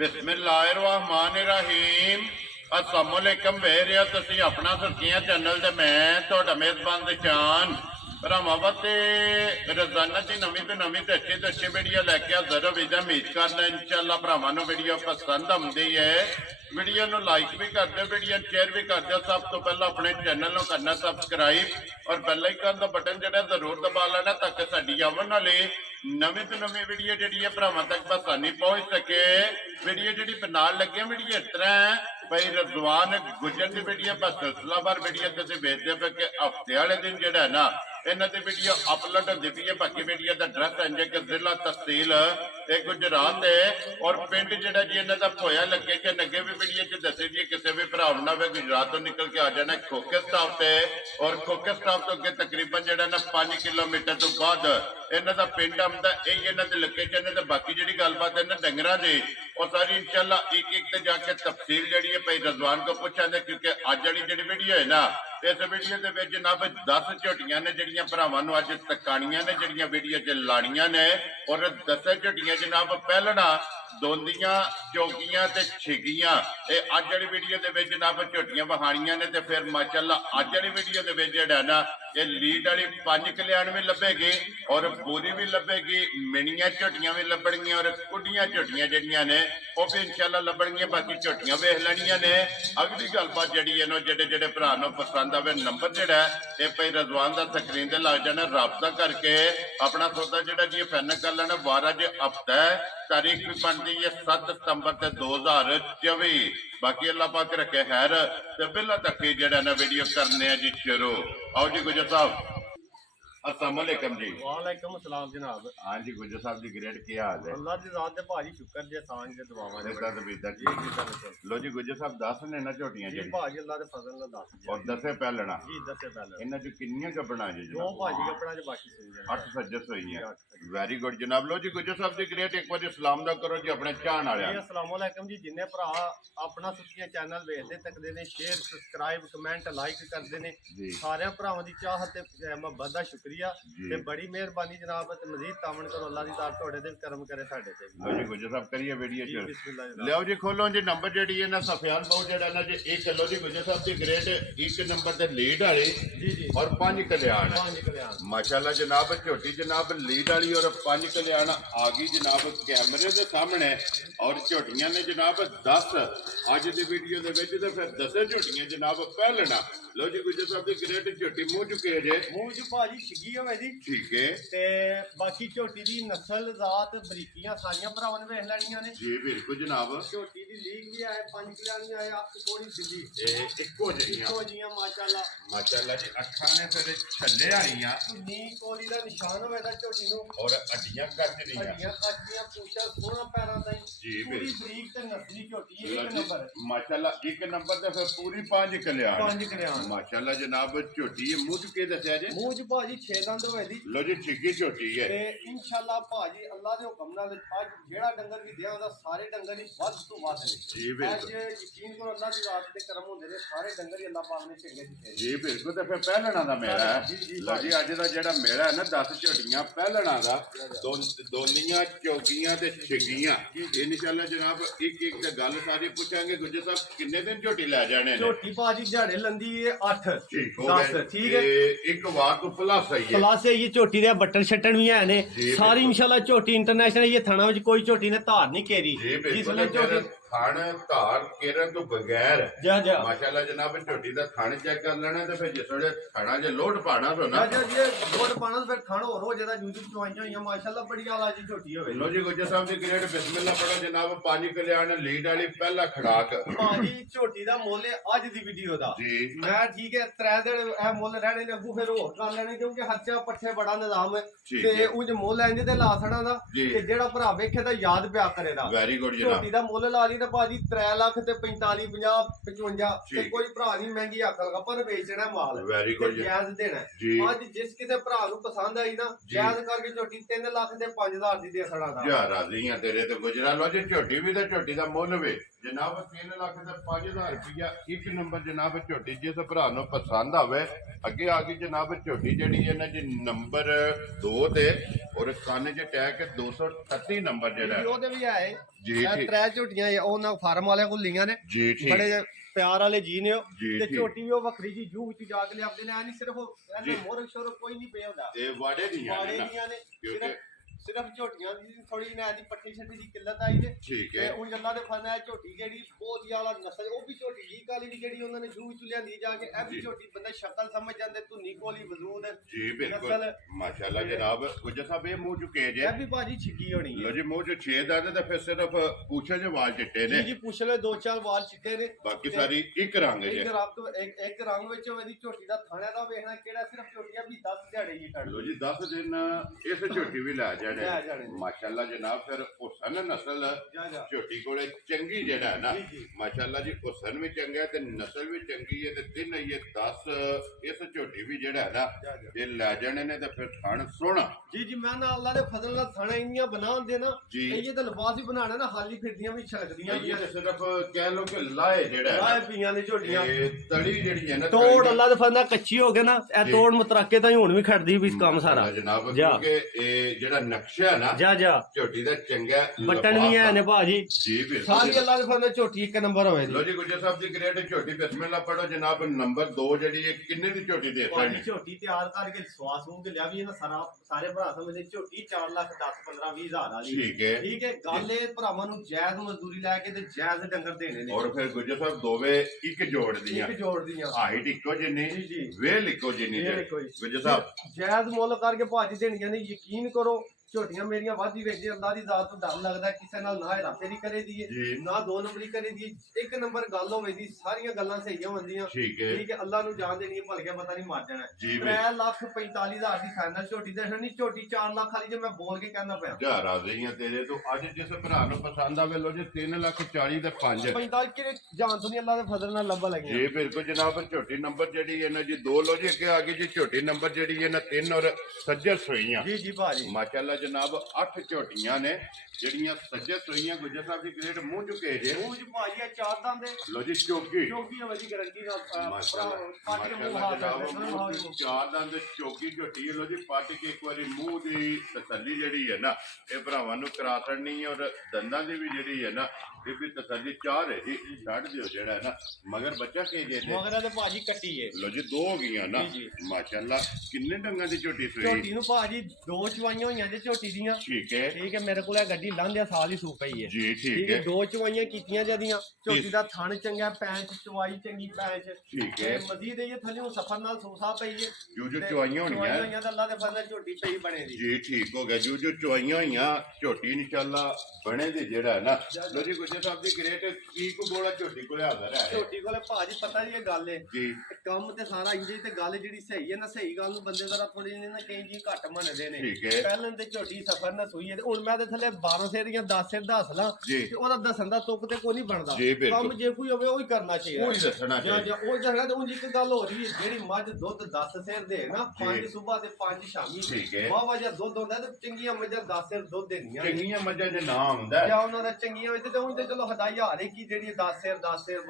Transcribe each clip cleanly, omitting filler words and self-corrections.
बिस्मिल्लाहिर्रहमानिर्रहीम अस्सलाम वालेकुम वेरियो तुसी अपना सुर्खियां चैनल ते मैं तुहाडा मेजबान दशान भरावां ते रोजाना की नवीं तो नवीं ते अच्छी वीडियो लैके हाजिर होईदा। उम्मीद करना इंशाअल्लाह भरावां नूं वीडियो पसंद आउंदी है। वीडियो नूं लाइक भी कर दो, वीडियो शेयर भी कर दो। सब तो पहला अपने चैनल नूं करना सबसक्राइब और बेल आइकन का बटन जिहड़ा जरूर दबा लेना ताकि साडी आउण वाली नवीं तो नवीं वीडियो जिहड़ी है भरावां तक बसानी पहुंच सके। वीडियो जिहड़ी बनाउण लगे वीडियो इस तरह भाई रजवान गुजर की वीडियो बस सिलसिलावार वीडियो तुसीं वेखदे पे कि हफ्ते वाले दिन जिहड़ा है ना इन्हां दी वीडियो अपलोड होंदी पई है। बाकी वीडियो का एड्रैस इंज कि जिला तहसील गुजरात है और पिंड जिहड़ा जी इन्हां दा भोया लगे कि अगे भी वीडियो च दसे जी किसी भी भरा ना वे गुजरात तो निकल के आ जाना खोखे स्टाफ से और खोखे स्टाफ तो अगे तकरीबन जिहड़ा ना 5 किलोमीटर तो बाद इन्हां दा पिंड आउंदा। यही इन्हां दी लोकेशन है। बाकी जिहड़ी गलबात है ना डंगरां दी और सारी इंशाअल्लाह एक एक ते जाके तफसील जिहड़ी है भाई रजवान को पूछांगे क्योंकि अज वाली जिहड़ी वीडियो है ना इस वीडियो के विच जनाब 10 झोटियां ने जिहड़ियां भरावां नूं अज तकाणियां ने जिहड़ियां वीडियो च लाणियां ने और 10 झोटियां जनाब पहलना दोंदियां चौकियां ते छिगियां ये अज वाली वीडियो के विच जनाब झोटियां वहाणियां ने ते फिर माशाअल्लाह अज वाली वीडियो के विच जिहड़ा ना ये लीड वाली 5 कल्याण भी लभेगी और पूरी भी लभेगी, मिनियां झोटियां भी लभणगियां और कुडियां झोटियां जिहड़ियां ने वो भी इंशाअल्लाह लभणगियां। बाकी झोटियां वेख लैणियां ने। अगली गलबात जिहड़ी है ना जेडे जेडे भरा नूं पसंद आवे नंबर जिहड़ा है भाई रजवान का स्क्रीन ते लग जाना, राबता करके अपना सौदा जिहड़ा जी फाइनल कर लेना। 12 जो हफ्ता है, तारीख भी बनती है 7 सितंबर 2024। बाकी अल्लाह पाक रखे खैर ते बिल्ला तक जिहड़ा ना वीडियो करने जी शुरू। आओ जी गुजर साहब अस्सलाम वालेकुम जी। वालेकुम अस्सलाम जनाब। हाँ जी गुजर साहब जी ग्रेट क्या हाल है? अल्लाह दी ज़ात दे भाजी शुक्र जे सांझ दे दुआवां ने जी लो जी गुजर साहब 10 ने ना झोटियां जी भाजी अल्लाह दे फजल नाल 10 और 10 पहलना जी 10 पहले इन्हां च किन्नियां कबड़ां जी दो भाजी कपड़ा जे बाकी सुन जाए 8 सज्जस होई हैं। वेरी गुड जनाब। लो जी गुजर साहब जी ग्रेट एक बार सलाम दा करो जी अपने चाहण वाले। जी अस्सलाम वालेकुम जी। जिन्ने भरा अपना सुर्खियां चैनल वेखदे तकदे ने शेयर सब्सक्राइब कमेंट लाइक करदे ने सारे भरावां दी चाहत ते मोहब्बत दा शुक्रिया ते बड़ी मेहरबानी जनाब ते मजीद तावन करो अल्लाह दी ज़ात तुहाडे ते करम करे साडे ते। लो जी गुजर साहब करिए वीडियो च बिस्मिल्लाह लियाओ जी खोलो जी नंबर जेडी है ना सफियान बहुत जेड़ा ना जी एक किलो जी गुजर साहब दी ग्रेट एक नंबर ते लीड वाली जी जी और 5 कल्याण 5 कल्याण माशाल्लाह जनाब झोटी जनाब लीड वाली और 5 कल्याण आ गई जनाब कैमरे के सामने और झोटियां ने जनाब 10 अज की वीडियो के विच ते फिर 10 झोटियां जनाब पहलना। लो जी गुजर साहब दी ग्रेट झोटी मुंह चुके जे मूंह च भाजी छिगी होवे दी ठीक है ते बाकी झोटी दी नस्ल जात बरीकियां सारियां भरावां ने वेख लैणियां ने जी बिल्कुल जनाब। झोटी दी लीग भी है 5 कल्याण भी है अख कोड़ी सिद्धी इक्को जहियां इको जियां माशाल्लाह माशाल्लाह जी अखां ने फिर छल्ले आईयां नी कोली दा निशान होवे दा झोटी नु और हड्डियां कट रही हड्डियां कटदियां पूछा सोहना पैरां ताईं जी पूरी बरीक ते नस्ली झोटी है एक नंबर माशाल्लाह एक नंबर ते फिर पूरी 5 कल्याण 5 कल्याण माशाल्लाह जनाब झोटी है मुंह के दसया जे मूंह च भाजी 6 दंद होवे दी लो जी छिगी झोटी है ते इंशाल्लाह भाजी अल्लाह दे हुक्म नाल आज जेड़ा डंगर भी दिया ओदा सारे डंगर ही वध तो वध ने जी आज बिल्कुल यकीन करो अल्लाह दी रात दे करम होंदे ने सारे डंगर ही अल्लाह पाक ने चंगे दिते जी बिल्कुल ते फिर पहलना दा मेला है। लो जी अज दा जेड़ा मेला है ना 10 झोटियां पहलना दा दोनियां चौकियां ते छिगियां इंशाल्लाह जनाब एक एक ते गल सारी पूछांगे गुजर साहब किन्ने दिन झोटी ले जाने ने? झोटी भाजी झाड़े लंदी है 8 ठीक हो 10 गए ठीक है एक वाक प्लस है ये प्लस ये झोटी दे बटन शटन भी है ने जी, सारी बिल्कुल। इंशाल्लाह झोटी इंटरनेशनल ये थाना विच कोई झोटी ने धार नहीं केरी जी बिल्कुल जिसले झोटी थान धार केरन तो बगैर जा जा माशाल्लाह जनाब झोटी दा थान चेक कर लेना ते फिर जिस वेले थाना जे लोड पाना तो जा ना जा ये गोड पाना फिर थानो हो जेदा यूट्यूब चवाइयां होइयां माशाल्लाह बड़ी आला जी झोटी होवे लो जी गुजर साहब दी ग्रेट बिस्मिल्लाह पढ़ो जनाब 5 कल्याण लीड वाली पहला खड़ाक भाजी झोटी दा मुੱਲ ਅੱਜ ਦੀ ਵੀਡੀਓ ਦਾ जी ਮੈਂ ਠੀਕ ਹੈ 3 ਦਿਨ ਇਹ ਮੁੱਲ ਰਹਿਣੇ ਨੇ ਅੱਗੂ ਫਿਰ ਹੋਰ ਕਰ ਲੈਣੇ ਕਿਉਂਕਿ ਖਰਚਾ ਪੱਠੇ ਬੜਾ ਨਿਜ਼ਾਮ ਹੈ ਠੀਕ ਤੇ ਹੈ। ਉਹ ਮੁੱਲ ਇੰਜ ਤੇ ਲਾ ਛੜਾਂ ਦਾ ਜੀ। ਤੇ ਜਿਹੜਾ ਭਰਾ ਵੇਖੇ ਤਾਂ ਯਾਦ ਪਿਆ ਕਰੇ ਦਾ वेरी गुड जनाब ਝੋਟੀ ਦਾ ਮੁੱਲ ਲਾ ਲਈ ਤਾਂ ਭਾਜੀ 3 ਲੱਖ ਤੇ 45 50 55 ਤੇ ਠੀਕ। ਕੋਈ ਭਰਾ ਨਹੀਂ ਮਹਿੰਗੀ ਆਖ ਲਗਾ ਪਰ ਵੇਚਣਾ ਮਾਲ वेरी ਤੇ गुड ਜਾਇਜ਼ ਦੇਣਾ जी ਅੱਜ ਜਿਸ ਕਿਸੇ ਭਰਾ ਨੂੰ ਪਸੰਦ ਆਈ ਨਾ ਜੀ। ਜਾਇਜ਼ ਕਰਕੇ ਝੋਟੀ 3 ਲੱਖ ਤੇ 5000 ਦੀ ਦੇ ਛੜਾ ਦਾ जा राजी हैं तेरे तो गुजरा लो जी झोटी भी ते झोटी दा मुੱਲ वे ਜਨਾਬ 3 ਲੱਖ ਤੇ 5000 ਰੁਪਇਆ ਇੱਕ ਨੰਬਰ ਜਨਾਬ ਝੋਟੀ ਜਿਸ ਭਰਾ ਨੂੰ ਪਸੰਦ ਆਵੇ ਅੱਗੇ ਆ ਗਈ ਜਨਾਬ ਝੋਟੀ ਜਿਹੜੀ ਹੈ ਨਾ ਜੀ ਨੰਬਰ 2 ਤੇ ਔਰ ਕੰਨ 'ਚ ਟੈਗ 238 ਨੰਬਰ ਜਿਹੜਾ ਜੀ ਉਹਦੇ ਵੀ ਆਏ ਜੀ ਇਹ ਠੀਕ ਤਰੇ ਝੋਟੀਆਂ ਉਹ ਨਾ ਫਾਰਮ ਵਾਲਿਆਂ ਕੋਲ ਲਈਆਂ ਨੇ ਜੀ ਠੀਕ ਬੜੇ ਪਿਆਰ ਵਾਲੇ ਜੀ ਨੇ ਉਹ ਜੀ ਤੇ ਠੀਕ ਝੋਟੀ ਵੀ ਉਹ ਵੱਖਰੀ ਜੀ ਜੂ ਵਿੱਚ ਜਾ ਕੇ ਲਿਆਉਂਦੇ ਨੇ ਐ ਨਹੀਂ ਸਿਰਫ ਇਹਨੇ ਜੀ। ਮੋਰਕ ਸ਼ੋਰ ਕੋਈ ਨਹੀਂ ਪਿਆ ਹੁੰਦਾ ਇਹ ਵਾੜੇ ਦੀਆਂ ਵਾੜੇ ਨੇ ਨਾ ਦੀਆਂ ਨੇ ਕਿਉਂਕਿ ਸਿਰਫ ਝੋਟੀਆਂ ਦੀ ਥੋੜੀ ਨਾ ਦੀ ਪੱਠੀ ਛੱਡੀ ਦੀ ਕਿੱਲਤ ਆਈ ਨੇ ਠੀਕ ਤੇ ਹੈ ਉਹ ਜੱਲਾ ਦੇ ਫਨ ਹੈ ਝੋਟੀ ਜਿਹੜੀ ਬਹੁਤ ਹੀ ਆਲਾ ਨਸਲ ਉਹ ਵੀ ਝੋਟੀ ਜੀ ਕਾਲੀ ਦੀ ਜਿਹੜੀ ਉਹਨਾਂ ਨੇ ਜੂ ਵਿੱਚ ਲਿਆਂਦੀ ਜਾ ਕੇ ਇਹ ਵੀ ਜੀ। ਝੋਟੀ ਬੰਦਾ ਸ਼ਕਲ ਸਮਝ ਜਾਂਦੇ ਧੁੰਨੀ ਕੋਲੀ ਵਜੂਦ ਜੀ ਬਿਲਕੁਲ ਨਸਲ ਮਾਸ਼ਾਅੱਲਾ ਜਨਾਬ ਗੁੱਜਰ ਸਾਹਿਬ ਇਹ ਮੂੰਹ ਚੁੱਕੇ ਜੇ ਇਹ ਵੀ ਭਾਜੀ ਛਿੱਗੀ ਹੋਣੀ ਲੋ ਹੈ ਜੀ ਮੂੰਹ 'ਚ 6 ਦਰਦ ਤੇ ਫਿਰ ਸਿਰਫ ਪੂਛੇ 'ਚ ਵਾਲ ਚਿੱਟੇ ਜੀ ਨੇ ਜੀ ਪੁੱਛ ਲੈ ਦੋ ਚਾਰ ਵਾਰ ਚਿੱਟੇ ਨੇ ਬਾਕੀ ਤੇ ਸਾਰੀ ਇੱਕ ਰੰਗ ਜੇ ਇੱਕ ਰੰਗ ਵਿੱਚ ਉਹਦੀ ਝੋਟੀ ਦਾ ਥਾਣਾ ਦਾ ਵੇਖਣਾ ਕਿਹੜਾ ਸਿਰਫ ਝੋਟੀਆਂ ਵੀ 10 ਦਿਹਾੜੇ ਹੀ ਕੱਢ ਲੋ ਜੀ 10 ਦਿਨ ਇਸ ਝੋਟੀ ਵੀ ਲੈ ਲੈ ਜਾਣੇ ਜਾਣੇ ਨੇ। ਮਾਸ਼ਾਅੱਲਾ ਜਨਾਬ ਫਿਰ ਹੁਸਨ ਨਸਲ ਜਾ ਜਾ ਝੋਟੀ ਕੋਲੇ ਚੰਗੀ ਜਿਹੜਾ ਹੈ ਨਾ ਜੀ ਜੀ ਮਾਸ਼ਾਅੱਲਾ ਜੀ ਹੁਸਨ ਵੀ ਚੰਗਾ ਹੈ ਤੇ ਨਸਲ ਵੀ ਚੰਗੀ ਹੈ ਤੇ ਤਿੰਨ ਇਹ 10 ਇਸ ਝੋਟੀ ਵੀ ਜਿਹੜਾ ਹੈ ਨਾ ਜਾ ਜਾ ਇਹ ਲੈ ਜਾਣੇ ਨੇ ਤੇ ਫਿਰ ਥਣ ਸੋਹਣਾ ਜੀ ਜੀ ਮੈਂ ਨਾ ਅੱਲਾ ਦੇ ਫਜ਼ਲ ਨਾਲ ਥਾਣਾ ਇੰਨੀਆਂ ਬਣਾਉਂਦੇ ਨਾ ਜੀ ਇਹ ਤਾਂ ਲਿਬਾਸ ਹੀ ਬਣਾਣਾ ਨਾ ਹਾਲੀ ਫਿਰਦੀਆਂ ਵੀ ਛਲਕਦੀਆਂ ਇਹ ਤੇ ਸਿਰਫ ਕਹਿ ਲੋ ਕਿ ਲਾਏ ਜਿਹੜਾ ਹੈ ਰਾਏ ਨਾ, ਪੀਆਂ ਨੇ ਝੋਟੀਆਂ ਇਹ ਤੜੀ ਜਿਹੜੀ ਹੈ ਨਾ ਤੋੜ ਤਲੀ- ਅੱਲਾ ਦੇ ਫਜ਼ਲ ਨਾਲ ਕੱਚੀ ਹੋ ਗਏ ਨਾ ਇਹ ਜੀ। ਤੋੜ ਮੁਤਰਾਕੇ ਤਾਂ ਹੀ ਹੁਣ ਵੀ ਖੜਦੀ ਵੀ ਕੰਮ ਸਾਰਾ ਮਾਸ਼ਾਅੱਲਾ ਜਨਾਬ ਜਾ। ਕਿਉਂਕਿ ਇਹ ਜਿਹੜਾ ਨਕਸ਼ਾ ਹੈ ਨਾ ਜਾ ਜਾ ਝੋਟੀ ਦਾ ਚੰਗਾ ਬਟਨ ਵੀ ਹੈ ਨੇ ਭਾਜੀ ਜੀ ਬਿਲਕੁਲ ਸਾਰੀ ਅੱਲਾ ਦੇ ਫਜ਼ਲ ਨਾਲ ਝੋਟੀ ਇੱਕ ਨੰਬਰ ਹੋਵੇ ਲੋ ਜੀ ਜੀ ਗੁੱਜਰ ਸਾਹਿਬ ਦੀ ਗ੍ਰੇਡ ਝੋਟੀ ਬਿਸਮਿਲ੍ਲਾ ਪੜੋ ਜਨਾਬ ਨੰਬਰ 2 ਜਿਹੜੀ ਹੈ ਕਿੰਨੇ ਦੀ ਝੋਟੀ ਦੇ ਭਾਜੀ ਸਕਦੇ ਝੋਟੀ ਤਿਆਰ ਕਰਕੇ ਸਵਾਸ ਹੋ ਕੇ ਲਿਆ ਵੀ ਇਹਨਾਂ ਸਾਰੇ ਭਰਾ ਸਮਝਦੇ ਝੋਟੀ 4 ਲੱਖ 10 15 20 ਹਜ਼ਾਰ ਵਾਲੀ ਠੀਕ ਹੈ ਠੀਕ ਹੈ ਗੱਲ ਇਹ ਭਰਾਵਾਂ ਨੂੰ ਜਾਇਜ਼ ਮਜ਼ਦੂਰੀ ਲੈ ਕੇ ਤੇ ਜਾਇਜ਼ ਡੰਗਰ ਦੇਣੇ ਨੇ ਔਰ ਫਿਰ ਗੁੱਜਰ ਸਾਹਿਬ ਦੋਵੇਂ ਇੱਕ ਜੋੜ ਦੀਆਂ ਇੱਕ ਜੋੜਦੀਆਂ ਹਾਈਟ ਇੱਕੋ ਜਿੰਨੀ ਜੀ ਜੀ ਵੇਲ ਇੱਕੋ ਜਿੰਨੀ ਇਹ ਜੇ। ਦੇਖੋ ਜੀ ਗੁੱਜਰ ਸਾਹਿਬ ਜਾਇਜ਼ ਮੁੱਲ ਕਰਕੇ ਭਾਜੀ ਦੇਣੀਆਂ ਨੇ ਯਕੀਨ ਕਰੋ ਝੋਟੀਆਂ ਮੇਰੀਆਂ ਵਾਧੀ ਵੇਚਦੇ ਅੱਲਾ ਦੀ ਜ਼ਾਤ ਤੋਂ ਡਰ ਲੱਗਦਾ ਕਿਸੇ ਨਾਲ ਨਾ ਹੇਰਾਫੇਰੀ ਕਰੇ ਦੀਏ ਜੀ ਨਾ ਦੋ ਨੰਬਰੀ ਕਰੇ ਦੀ ਇੱਕ ਨੰਬਰ ਗੱਲ ਹੋਵੇ ਦੀ ਸਾਰੀਆਂ ਗੱਲਾਂ ਸਹੀਆਂ ਹੁੰਦੀਆਂ ਠੀਕ ਹੈ ਠੀਕ ਹੈ ਅੱਲਾ ਨੂੰ ਜਾਣ ਦੇਣੀ ਭਲ ਕੇ ਪਤਾ ਨਹੀਂ ਮਰ ਜਾਣਾ ਜੀ 3 ਲੱਖ 45 ਹਜ਼ਾਰ ਦੀ ਫਾਈਨਲ ਝੋਟੀ ਦੇ ਨਹੀਂ ਝੋਟੀ 4 ਲੱਖ ਵਾਲੀ ਜੇ ਮੈਂ ਬੋਲ ਕੇ ਕਹਿਣਾ ਪਿਆ ਜਾ ਰਾਜ਼ੀਆਂ ਤੇਰੇ ਤੋਂ ਅੱਜ ਜਿਸ ਭਰਾ ਨੂੰ ਪਸੰਦ ਆਵੇ ਲੋ ਜੀ 3,40,000 ਤੇ 5 45 ਕਿਰੇ ਜਾਨ ਤੋਂ ਨਹੀਂ ਅੱਲਾ ਦੇ ਫਜ਼ਲ ਨਾਲ ਲੱਭਾ ਲੱਗੀਆਂ ਜੀ ਬਿਲਕੁਲ ਜਨਾਬ ਝੋਟੀ ਨੰਬਰ ਜਿਹੜੀ ਹੈ ਨਾ ਜੀ 2 ਲੋ ਜੀ ਅੱਗੇ ਆ ਗਈ ਜੀ ਝੋਟੀ ਨੰਬਰ ਜਿਹੜੀ ਹੈ ਨਾ 3 ਔਰ ਸੱਜਰ ਸੋਈਆਂ ਜੀ ਜੀ ਭਾਜੀ ਮਾਸ਼ਾਅੱਲਾ ਜਨਾਬ 8 ਝੋਟੀਆਂ ਨੇ ਜਿਹੜੀਆਂ ਸੱਜਰ ਸੋਈਆਂ ਗੁੱਜਰ ਸਾਹਿਬ ਦੀ ਗ੍ਰੇਡ ਮੂੰਹ ਚੁੱਕੇ ਜੇ ਮੂੰਹ ਚ ਭਾਜੀ ਆ ਚਾਰ ਦੰਦ ਦੇ ਲੋ ਜੀ ਚੌਕੀ ਚੌਕੀ ਵਾਲੀ ਗਾਰੰਟੀ ਨਾਲ ਮਾਸ਼ਾਅੱਲਾ ਪੱਟ ਕੇ ਮੂੰਹ ਮਾਸ਼ਾਅੱਲਾ ਹਾਲ ਜਨਾਬ ਮੂੰਹ ਚ ਚਾਰ ਦੰਦ ਚੌਕੀ ਝੋਟੀ ਹੈ ਲੋ ਜੀ ਪੱਟ ਕੇ ਇੱਕ ਵਾਰੀ ਮੂੰਹ ਦੀ ਤਸੱਲੀ ਜਿਹੜੀ ਹੈ ਨਾ ਇਹ ਭਰਾਵਾਂ ਨੂੰ ਕਰਾ ਛੱਡਣੀ ਹੈ ਔਰ ਦੰਦਾਂ ਦੀ ਵੀ ਜਿਹੜੀ ਹੈ ਨਾ ਇਹ ਵੀ ਤਸੱਲੀ ਚਾਹ ਹੈ ਜੀ ਛੱਡ ਦਿਓ ਜਿਹੜਾ ਹੈ ਨਾ ਮਗਰ ਬੱਚਾ ਕੇ ਜੇ ਤੇ ਮਗਰ ਤੇ ਭਾਜੀ ਕੱਟੀ ਏ ਲੋ ਜੀ 2 ਹੋ ਗਈਆਂ ਨਾ ਜੀ, ਜੀ। ਮਾਸ਼ਾਅੱਲਾ ਕਿੰਨੇ ਡੰਗਾਂ ਦੀ ਝੋਟੀ ਸੋਈ ਝੋਟੀ ਨੂੰ ਭਾਜੀ 2 ਚਵਾਈਆਂ ਹੋਈਆਂ ਜੇ ਝੋਟੀ ਦੀਆਂ ਠੀਕ ਹੈ ਠੀਕ ਹੈ ਮੇਰੇ ਕੋਲ ਇਹ ਗੱਡੀ ਲਾਂਦਿਆ ਸਾਲ ਹੀ ਸੂ ਪਈ ਏ ਜੀ ਠੀਕ ਠੀਕ ਹੈ ਹੈ 2 ਚਵਾਈਆਂ ਕੀਤੀਆਂ ਜਦੀਆਂ ਝੋਟੀ ਦਾ ਥਣ ਚੰਗਾ ਪੈਂਚ ਚਵਾਈ ਚੰਗੀ ਪੈਂਚ ਠੀਕ ਤੇ ਹੈ ਮਜ਼ੀਦ ਇਹ ਥੱਲੇ ਸਫਰ ਨਾਲ ਸੋਸਾ ਪਈ ਏ ਜੋ ਜੋ ਤੇ ਚਵਾਈਆਂ ਹੋਣੀਆਂ ਹੋਈਆਂ ਤਾਂ ਅੱਲਾ ਦੇ ਫਜ਼ਲ ਝੋਟੀ ਪਈ ਬਣੇ ਦੀ ਜੀ ਠੀਕ ਹੋ ਗਿਆ ਜੋ ਜੋ ਚਵਾਈਆਂ ਹੋਈਆਂ ਝੋਟੀ ਇਨਸ਼ਾਅੱਲਾ ਬਣੇ ਦੇ ਜਿਹੜਾ ਹੈ ਨਾ ਲੋ ਜੀ ਗੁੱਜਰ ਸਾਹਿਬ ਦੀ ਗ੍ਰੇਟ ਕੀ ਕੋ ਬੋਲਾ ਝੋਟੀ ਕੋਲੇ ਹਾਜ਼ਰ ਹੈ ਝੋਟੀ ਕੋਲੇ ਭਾਜੀ ਪਤਾ ਜੀ ਇਹ ਗੱਲ ਏ ਜੀ ਕੰਮ ਤੇ ਸਾਰਾ ਇੰਜੇ ਤੇ ਗੱਲ ਜਿਹੜੀ ਸਹੀ ਹੈ ਨਾ ਸਹੀ ਗੱਲ ਨੂੰ ਬੰਦੇ ਜ਼ਰਾ ਥੋੜੀ ਜਿਹੀ ਨਾ ਕਈ ਜੀ ਘੱਟ ਮੰਨਦੇ ਨੇ ਠੀਕ ਹੈ ਪਹਿਲਾਂ ਤੇ ਝੋਟੀ ਸਫਰ ਨਾ ਸੂਈ ਹੈ ਤੇ ਹੁਣ ਮੈਂ ਤੇ ਥੱਲੇ 12 ਸਿਰ ਜਾਂ 10 ਸਿਰ ਦੱਸ ਲਾਂ ਜੀ ਤੇ ਉਹਦਾ ਦੱਸਣ ਦਾ ਤੁਕ ਤੇ ਕੋਈ ਨਹੀਂ ਬਣਦਾ ਜੀ, ਬਿਲਕੁਲ। ਕੰਮ ਜੇ ਕੋਈ ਹੋਵੇ ਉਹ ਹੀ ਕਰਨਾ ਚਾਹੀਦਾ ਉਹ ਹੀ ਦੱਸਣਾ ਜਾਂ ਚਾਹੀਦਾ ਉਹ ਜਗ੍ਹਾ ਤੇ ਉਂਝ ਇੱਕ ਗੱਲ ਹੋ ਰਹੀ ਹੈ ਜਿਹੜੀ ਮੱਝ ਦੁੱਧ 10 ਸਿਰ ਦੇ ਨਾ 5 ਸਵੇਰ ਤੇ 5 ਸ਼ਾਮੀ ਠੀਕ ਹੈ ਵਾਹ ਜਾਂ ਦੁੱਧ ਹੁੰਦਾ ਤੇ ਚੰਗੀਆਂ ਮੱਝਾਂ 10 ਸਿਰ ਦੁੱਧ ਦੇਣੀਆਂ ਨੇ। ਚੰਗੀਆਂ ਮੱਝਾਂ ਦੇ ਨਾਮ ਹੁੰਦਾ ਜਾਂ ਉਹਨਾਂ ਦਾ ਚੰਗੀਆਂ ਵਿੱਚ ਤੇ ਉਂਝ ਤੇ ਚਲੋ ਹਦਾਈ ਹਾਰੇ ਕੀ ਜਿਹੜੀ 10 ਸਿਰ 12 ਸਿਰ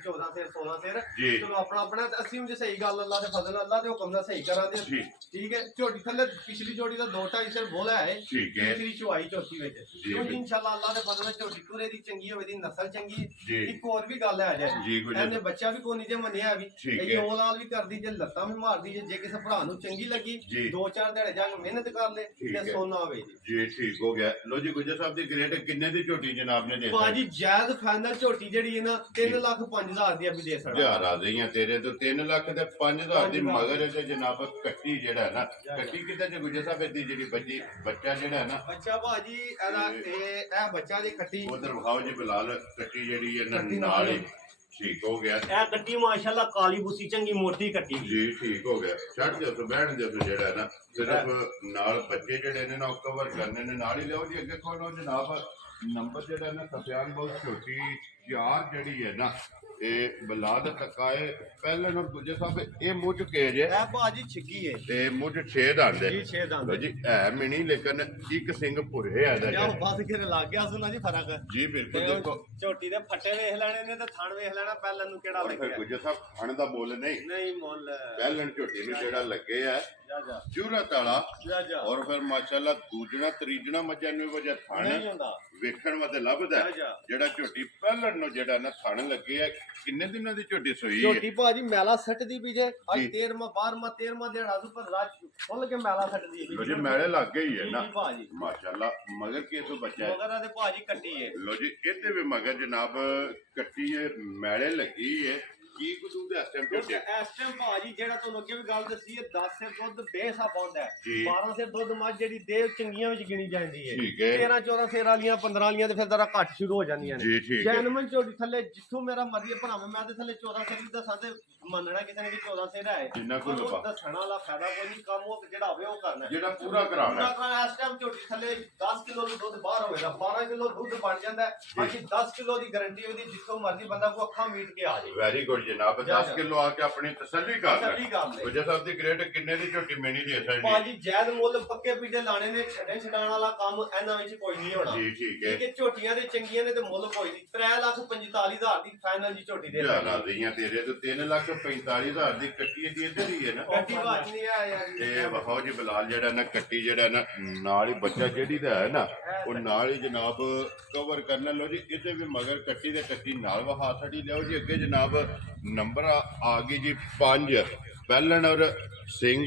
14 ਸਿਰ 16 ਸਿਰ ਜੀ ਚਲੋ ਆਪਣਾ ਆਪਣਾ ਤੇ ਅਸੀਂ ਉਂਝ ਸਹੀ ਗੱਲ ਅੱਲਾ ਦੇ ਫਜ਼ਲ ਅੱਲਾ ਦੇ ਹੁਕਮ ਨਾਲ ਸਹੀ ਕਰਾਂਗੇ ਜੀ ਠੀਕ ਹੈ ਝੋਟੀ ਥੱਲੇ ਪਿਛਲੀ ਝੋਟੀ ਦਾ 2-2.5 ਸਿਰ ਬੋਲਾ ਹੈ ਠੀਕ ਹੈ ਤੀਸਰੀ ਚੁਆਈ ਚੌਥੀ ਵਿੱਚ ਜੀ, ਹੁਣ ਇਨਸ਼ਾਅੱਲਾ ਅੱਲਾ ਦੇ ਫਜ਼ਲ ਨਾਲ ਝੋਟੀ ਪੂਰੇ ਦੀ ਚੰਗੀ ਹੋਵੇ ਦੀ ਨਸਲ ਚੰਗੀ ਜੀ ਇੱਕ ਹੋਰ ਵੀ ਗੱਲ ਹੈ ਜੇ ਜੀ ਗੁੱਜਰ ਇਹਨੇ ਬੱਚਾ ਵੀ ਕੋਈ ਨਹੀਂ ਜੇ ਮੰਨਿਆ ਵੀ ਠੀਕ ਇਹ ਹੈ। ਔਲਾਦ ਵੀ ਕਰਦੀ ਜੇ ਲੱਤਾਂ ਵੀ ਮਾਰਦੀ ਜੇ ਕਿਸੇ ਭਰਾ ਨੂੰ ਚੰਗੀ ਲੱਗੀ ਜੀ। 2-4 ਦਿਹਾੜੇ ਜਾ ਕੇ ਮਿਹਨਤ ਕਰ ਲੇ ਠੀਕ ਹੈ। ਤੇ ਸੋਨਾ ਹੋਵੇ ਜੀ ਜੀ ਠੀਕ ਹੋ ਗਿਆ ਲੋ ਜੀ ਗੁੱਜਰ ਸਾਹਿਬ ਦੀ ਗ੍ਰੇਟ ਕਿੰਨੇ ਦੀ ਝੋਟੀ ਜਨਾਬ ਨੇ ਦੇ ਭਾਜੀ ਜਾਇਜ਼ ਫਾਈਨਲ ਝੋਟੀ ਜਿਹੜੀ ਹੈ ਨਾ 3 ਲੱਖ 5000 ਦੀ ਅਭੀ ਦੇ ਸਕਦਾ ਜਾ ਰਾਜ਼ੀਆਂ ਤੇਰੇ ਤੋਂ 3 ਲੱਖ ਤੇ 5000 ਦੀ ਮਗਰ ਤੇ ਜਨਾਬ ਕੱਟੀ ਜਿਹੜਾ ਹੈ ਨਾ ਕੱਟੀ ਕਿਤੇ ਜੇ ਗੁੱਜਰ ਸਾਹਿਬ ਦੀ ਜਿਹੜੀ ਬੱਚਾ ਜਿਹੜਾ ਹੈ ਨਾ ਬੱਚਾ ਭਾਜੀ ਇਹਦਾ ਇਹ ਬੱਚਾ ਦੀ ਕੱਟੀ ਉਧਰ ਵਿਖਾਓ ਜੀ ਬਿਲਾਲ ਕੱਟੀ ਜਿਹੜੀ ਹੈ ਨਾ ਕੱਟੀ ਨਾਲ ਹੀ ਠੀਕ ਹੋ ਗਿਆ ਇਹ ਕੱਟੀ ਮਾਸ਼ਾਅੱਲਾ ਕਾਲੀ ਬੁੱਸੀ ਚੰਗੀ ਮੋਟੀ ਕੱਟੀ ਜੀ ਠੀਕ ਹੋ ਗਿਆ ਛੱਡ ਦਿਓ ਤੂੰ ਬੈਠ ਦਿਓ ਤੂੰ ਜਿਹੜਾ ਹੈ ਨਾ ਸਿਰਫ ਨਾਲ ਬੱਚੇ ਜਿਹੜੇ ਨੇ ਨਾ ਉਹ ਕਵਰ ਕਰਨੇ ਨੇ ਨਾਲ ਹੀ ਲਿਆਓ ਜੀ ਅੱਗੇ ਖੋਲੋ ਜਨਾਬ ਨੰਬਰ ਜਿਹੜਾ ਨਾ ਸਫਿਆਨ ਬਹੁਤ ਛੋਟੀ 4 ਜਿਹੜੀ ਹੈ ਨਾ ਇਹ ਬਲਾਦ ਤਕਾਏ ਪਹਿਲੇ ਨੂੰ ਦੂਜੇ ਸਾਹਿਬ ਇਹ ਮੁੱਝ ਕੇ ਜੇ ਇਹ ਭਾਜੀ ਛਿੱਕੀ ਹੈ ਤੇ ਮੁੱਝ 6 ਦੰਦ ਜੀ 6 ਦੰਦ ਲੋ ਜੀ ਹੈ ਮਿਣੀ ਲੇਕਿਨ ਇੱਕ ਸਿੰਘ ਭੁਰੇ ਆ ਇਹਦਾ ਜਾਂ ਬਸ ਕਿਰੇ ਲੱਗ ਗਿਆ ਸੁਣਾ ਜੀ ਫਰਕ ਜੀ ਬਿਲਕੁਲ ਦੇਖੋ ਝੋਟੀ ਦੇ ਫੱਟੇ ਵੇਖ ਲੈਣੇ ਨੇ ਤੇ ਥਣ ਵੇਖ ਲੈਣਾ ਪਹਿਲਾਂ ਨੂੰ ਕਿਹੜਾ ਫਿਰ ਲੱਗਿਆ ਗੁੱਜਰ ਸਾਹਿਬ ਖਾਣ ਦਾ ਮੁੱਲ ਨਹੀਂ ਨਹੀਂ ਮੁੱਲ ਪਹਿਲਣ ਝੋਟੀ ਨੂੰ ਜਿਹੜਾ ਲੱਗੇ ਆ ਜਾ ਜਾ ਜੂਰਤ ਵਾਲਾ ਜਾ ਔਰ ਫਿਰ ਮਾਸ਼ਾਅੱਲਾ ਦੂਜਣਾ ਤਰੀਜਣਾ ਮੱਝਾਂ ਨੂੰ ਵਜਾ ਥਣ ਨਹੀਂ ਹੁੰਦਾ ਵੇਖਣ ਵਾਤੇ ਲੱਭਦਾ ਜਾ ਜਿਹੜਾ ਝੋਟੀ ਪਹਿਲਣ ਨੂੰ ਜਿਹੜਾ ਨਾ ਥਣ ਲੱਗੇ ਆ ਕਿੰਨੇ ਦਿਨਾਂ ਦੀ ਝੋਟੀ ਸੋਈ ਹੈ ਝੋਟੀ ਭਾਜੀ ਮੈਲਾ ਸੱਟਦੀ ਵੀ ਜੇ ਅੱਜ ਜੀ। 13ਵਾਂ 12ਵਾਂ 13ਵਾਂ ਦਿਹਾੜਾ ਤੋਂ ਪਰ ਰਾਜ ਖੁੱਲ ਕੇ ਮੈਲਾ ਸੱਟਦੀ ਲੋ ਵੀ ਜੀ ਮੈਲੇ ਲੱਗ ਗਈ ਹੈ ਨਾ ਜੀ ਭਾਜੀ ਮਾਸ਼ਾਅੱਲਾ ਮਗਰ ਕੇ ਤੋਂ ਬੱਚਾ ਹੈ ਮਗਰ ਦੇ ਭਾਜੀ ਕੱਟੀ ਹੈ ਲੋ ਜੀ ਇਹਦੇ ਵੀ ਮਗਰ ਜਨਾਬ ਕੱਟੀ ਹੈ ਮੈਲੇ ਲੱਗੀ ਹੈ ਕੀ ਕੁਦੂ ਦੇ ਅਸਟਮ ਝੋਟੀ ਇਸ ਟਾਈਮ ਭਾਜੀ ਜਿਹੜਾ ਤੁਹਾਨੂੰ ਅੱਗੇ ਵੀ ਗੱਲ ਦੱਸੀ ਹੈ 10 ਸਿਰ ਦੁੱਧ ਬੇਸਾ ਪਾਉਂਦਾ ਹੈ ਜੀ। 12 ਸਿਰ ਦੁੱਧ ਮੱਝ ਜਿਹੜੀ ਦੇ ਚੰਗੀਆਂ ਵਿੱਚ ਗਿਣੀ ਜਾਂਦੀ ਹੈ ਠੀਕ ਹੈ 13 14 ਸਿਰ ਵਾਲੀਆਂ 15 ਵਾਲੀਆਂ ਤੇ ਫਿਰ ਜ਼ਰਾ ਘੱਟ ਸ਼ੁਰੂ ਹੋ ਜਾਂਦੀਆਂ ਨੇ ਜੀ ਠੀਕ ਹੈ ਜੈਨਮਨ ਝੋਟੀ ਥੱਲੇ ਜਿੱਥੋਂ ਮੇਰਾ ਮਰਜ਼ੀ ਭਰਾਵੇਂ ਮੈਂ ਤੇ ਥੱਲੇ 14 ਸਿਰ ਵੀ ਦੱਸਾਂ ਤੇ ਮੰਨਣਾ ਕਿਸੇ ਨੇ ਕਿ 14 ਸਿਰ ਹੈ ਜਿੰਨਾ ਕੁ ਪਰ ਉਹ ਲਵਾ। ਦੱਸਣਾ ਵਾਲਾ ਫਾਇਦਾ ਕੋਈ ਨਹੀਂ ਕੰਮ ਉਹ ਜਿਹੜਾ ਹੋਵੇ ਉਹ ਕਰਨਾ ਹੈ। ਜਿਹੜਾ ਪੂਰਾ ਕਰਾਉਣਾ ਹੈ। ਪੂਰਾ ਇਸ ਟਾਈਮ ਝੋਟੀ ਥੱਲੇ 10 ਕਿਲੋ ਦਾ ਦੁੱਧ ਬਾਹਰ ਹੋਵੇਗਾ 12 ਕਿਲੋ ਦੁੱਧ ਬਣ ਜਾਂਦਾ ਹੈ ਬਾਕੀ 10 ਕਿਲੋ ਦੀ ਗਾਰੰਟੀ ਉਹਦੀ ਜਿੱਥੋਂ ਮਰਜ਼ੀ ਬੰਦਾ ਕੋ ਅੱਖਾਂ ਮੀਟ ਕੇ ਆ ਜਾਏ ਵੈਰੀ ਗੁੱਡ ਜਨਾਬ ਜਾ 10 ਕਿਲੋ ਆ ਕੇ ਆਪਣੀ ਤਸੱਲੀ ਕਰ ਲੈ ਤਸੱਲੀ ਕਰ ਲੈ। ਗੁੱਜਰ ਸਾਹਿਬ ਦੀ ਗ੍ਰੇਡ ਕਿੰਨੇ ਦੀ ਝੋਟੀ ਮੇਣੀ ਦੀ ਅਸਾਂ ਭਾਜੀ ਜੈਦ ਮੁੱਲ ਪੱਕੇ ਪੀਟੇ ਲਾਣੇ ਨੇ ਛੱਡੇ ਛਡਾਣ ਵਾਲਾ ਕੰਮ ਇਹਨਾਂ ਵਿੱਚ ਕੋਈ ਨਹੀਂ ਹੋਣਾ ਜੀ ਠੀਕ ਹੈ ਠੀਕ ਹੈ ਝੋਟੀਆਂ ਦੇ ਚੰਗੀਆਂ ਨੇ ਤੇ ਮੁੱਲ ਕੋਈ ਨਹੀਂ 3,45,000 ਦੀ ਫਾਈਨਲ ਦੀ ਝੋਟੀ ਦੇ ਜਾ ਰਾਜ਼ੀਆਂ ਤੇਰੇ ਤੋਂ 3,45,000 ਦੀ ਕੱਟੀ ਦੀ ਇੱਧਰ ਹੀ ਹੈ ਨਾ ਕੱਟੀ ਭਾਜੀ ਨਹੀਂ ਆਇਆ ਯਾਰ ਤੇ ਵਹਾਓ ਜੀ ਬਲਾਲ ਜਿਹੜਾ ਨਾ ਕੱਟੀ ਜਿਹੜਾ ਨਾ ਨਾਲ ਹੀ ਬੱਚਾ ਜਿਹੜੀ ਦਾ ਹੈ ਨਾ ਉਹ ਨਾਲ ਹੀ ਜਨਾਬ ਕਵਰ ਕਰਨਾ ਲੋ ਜੀ ਇਹਦੇ ਵੀ ਮਗਰ ਕੱਟੀ ਦੇ ਕੱਟੀ ਨਾਲ ਵਹਾ ਛੜੀ ਲਿਓ ਜੀ ਅੱਗੇ ਜਨਾਬ ਨੰਬਰ ਆ ਗਈ ਜੀ 5 ਪਹਿਲਣ ਔਰ ਸਿੰਘ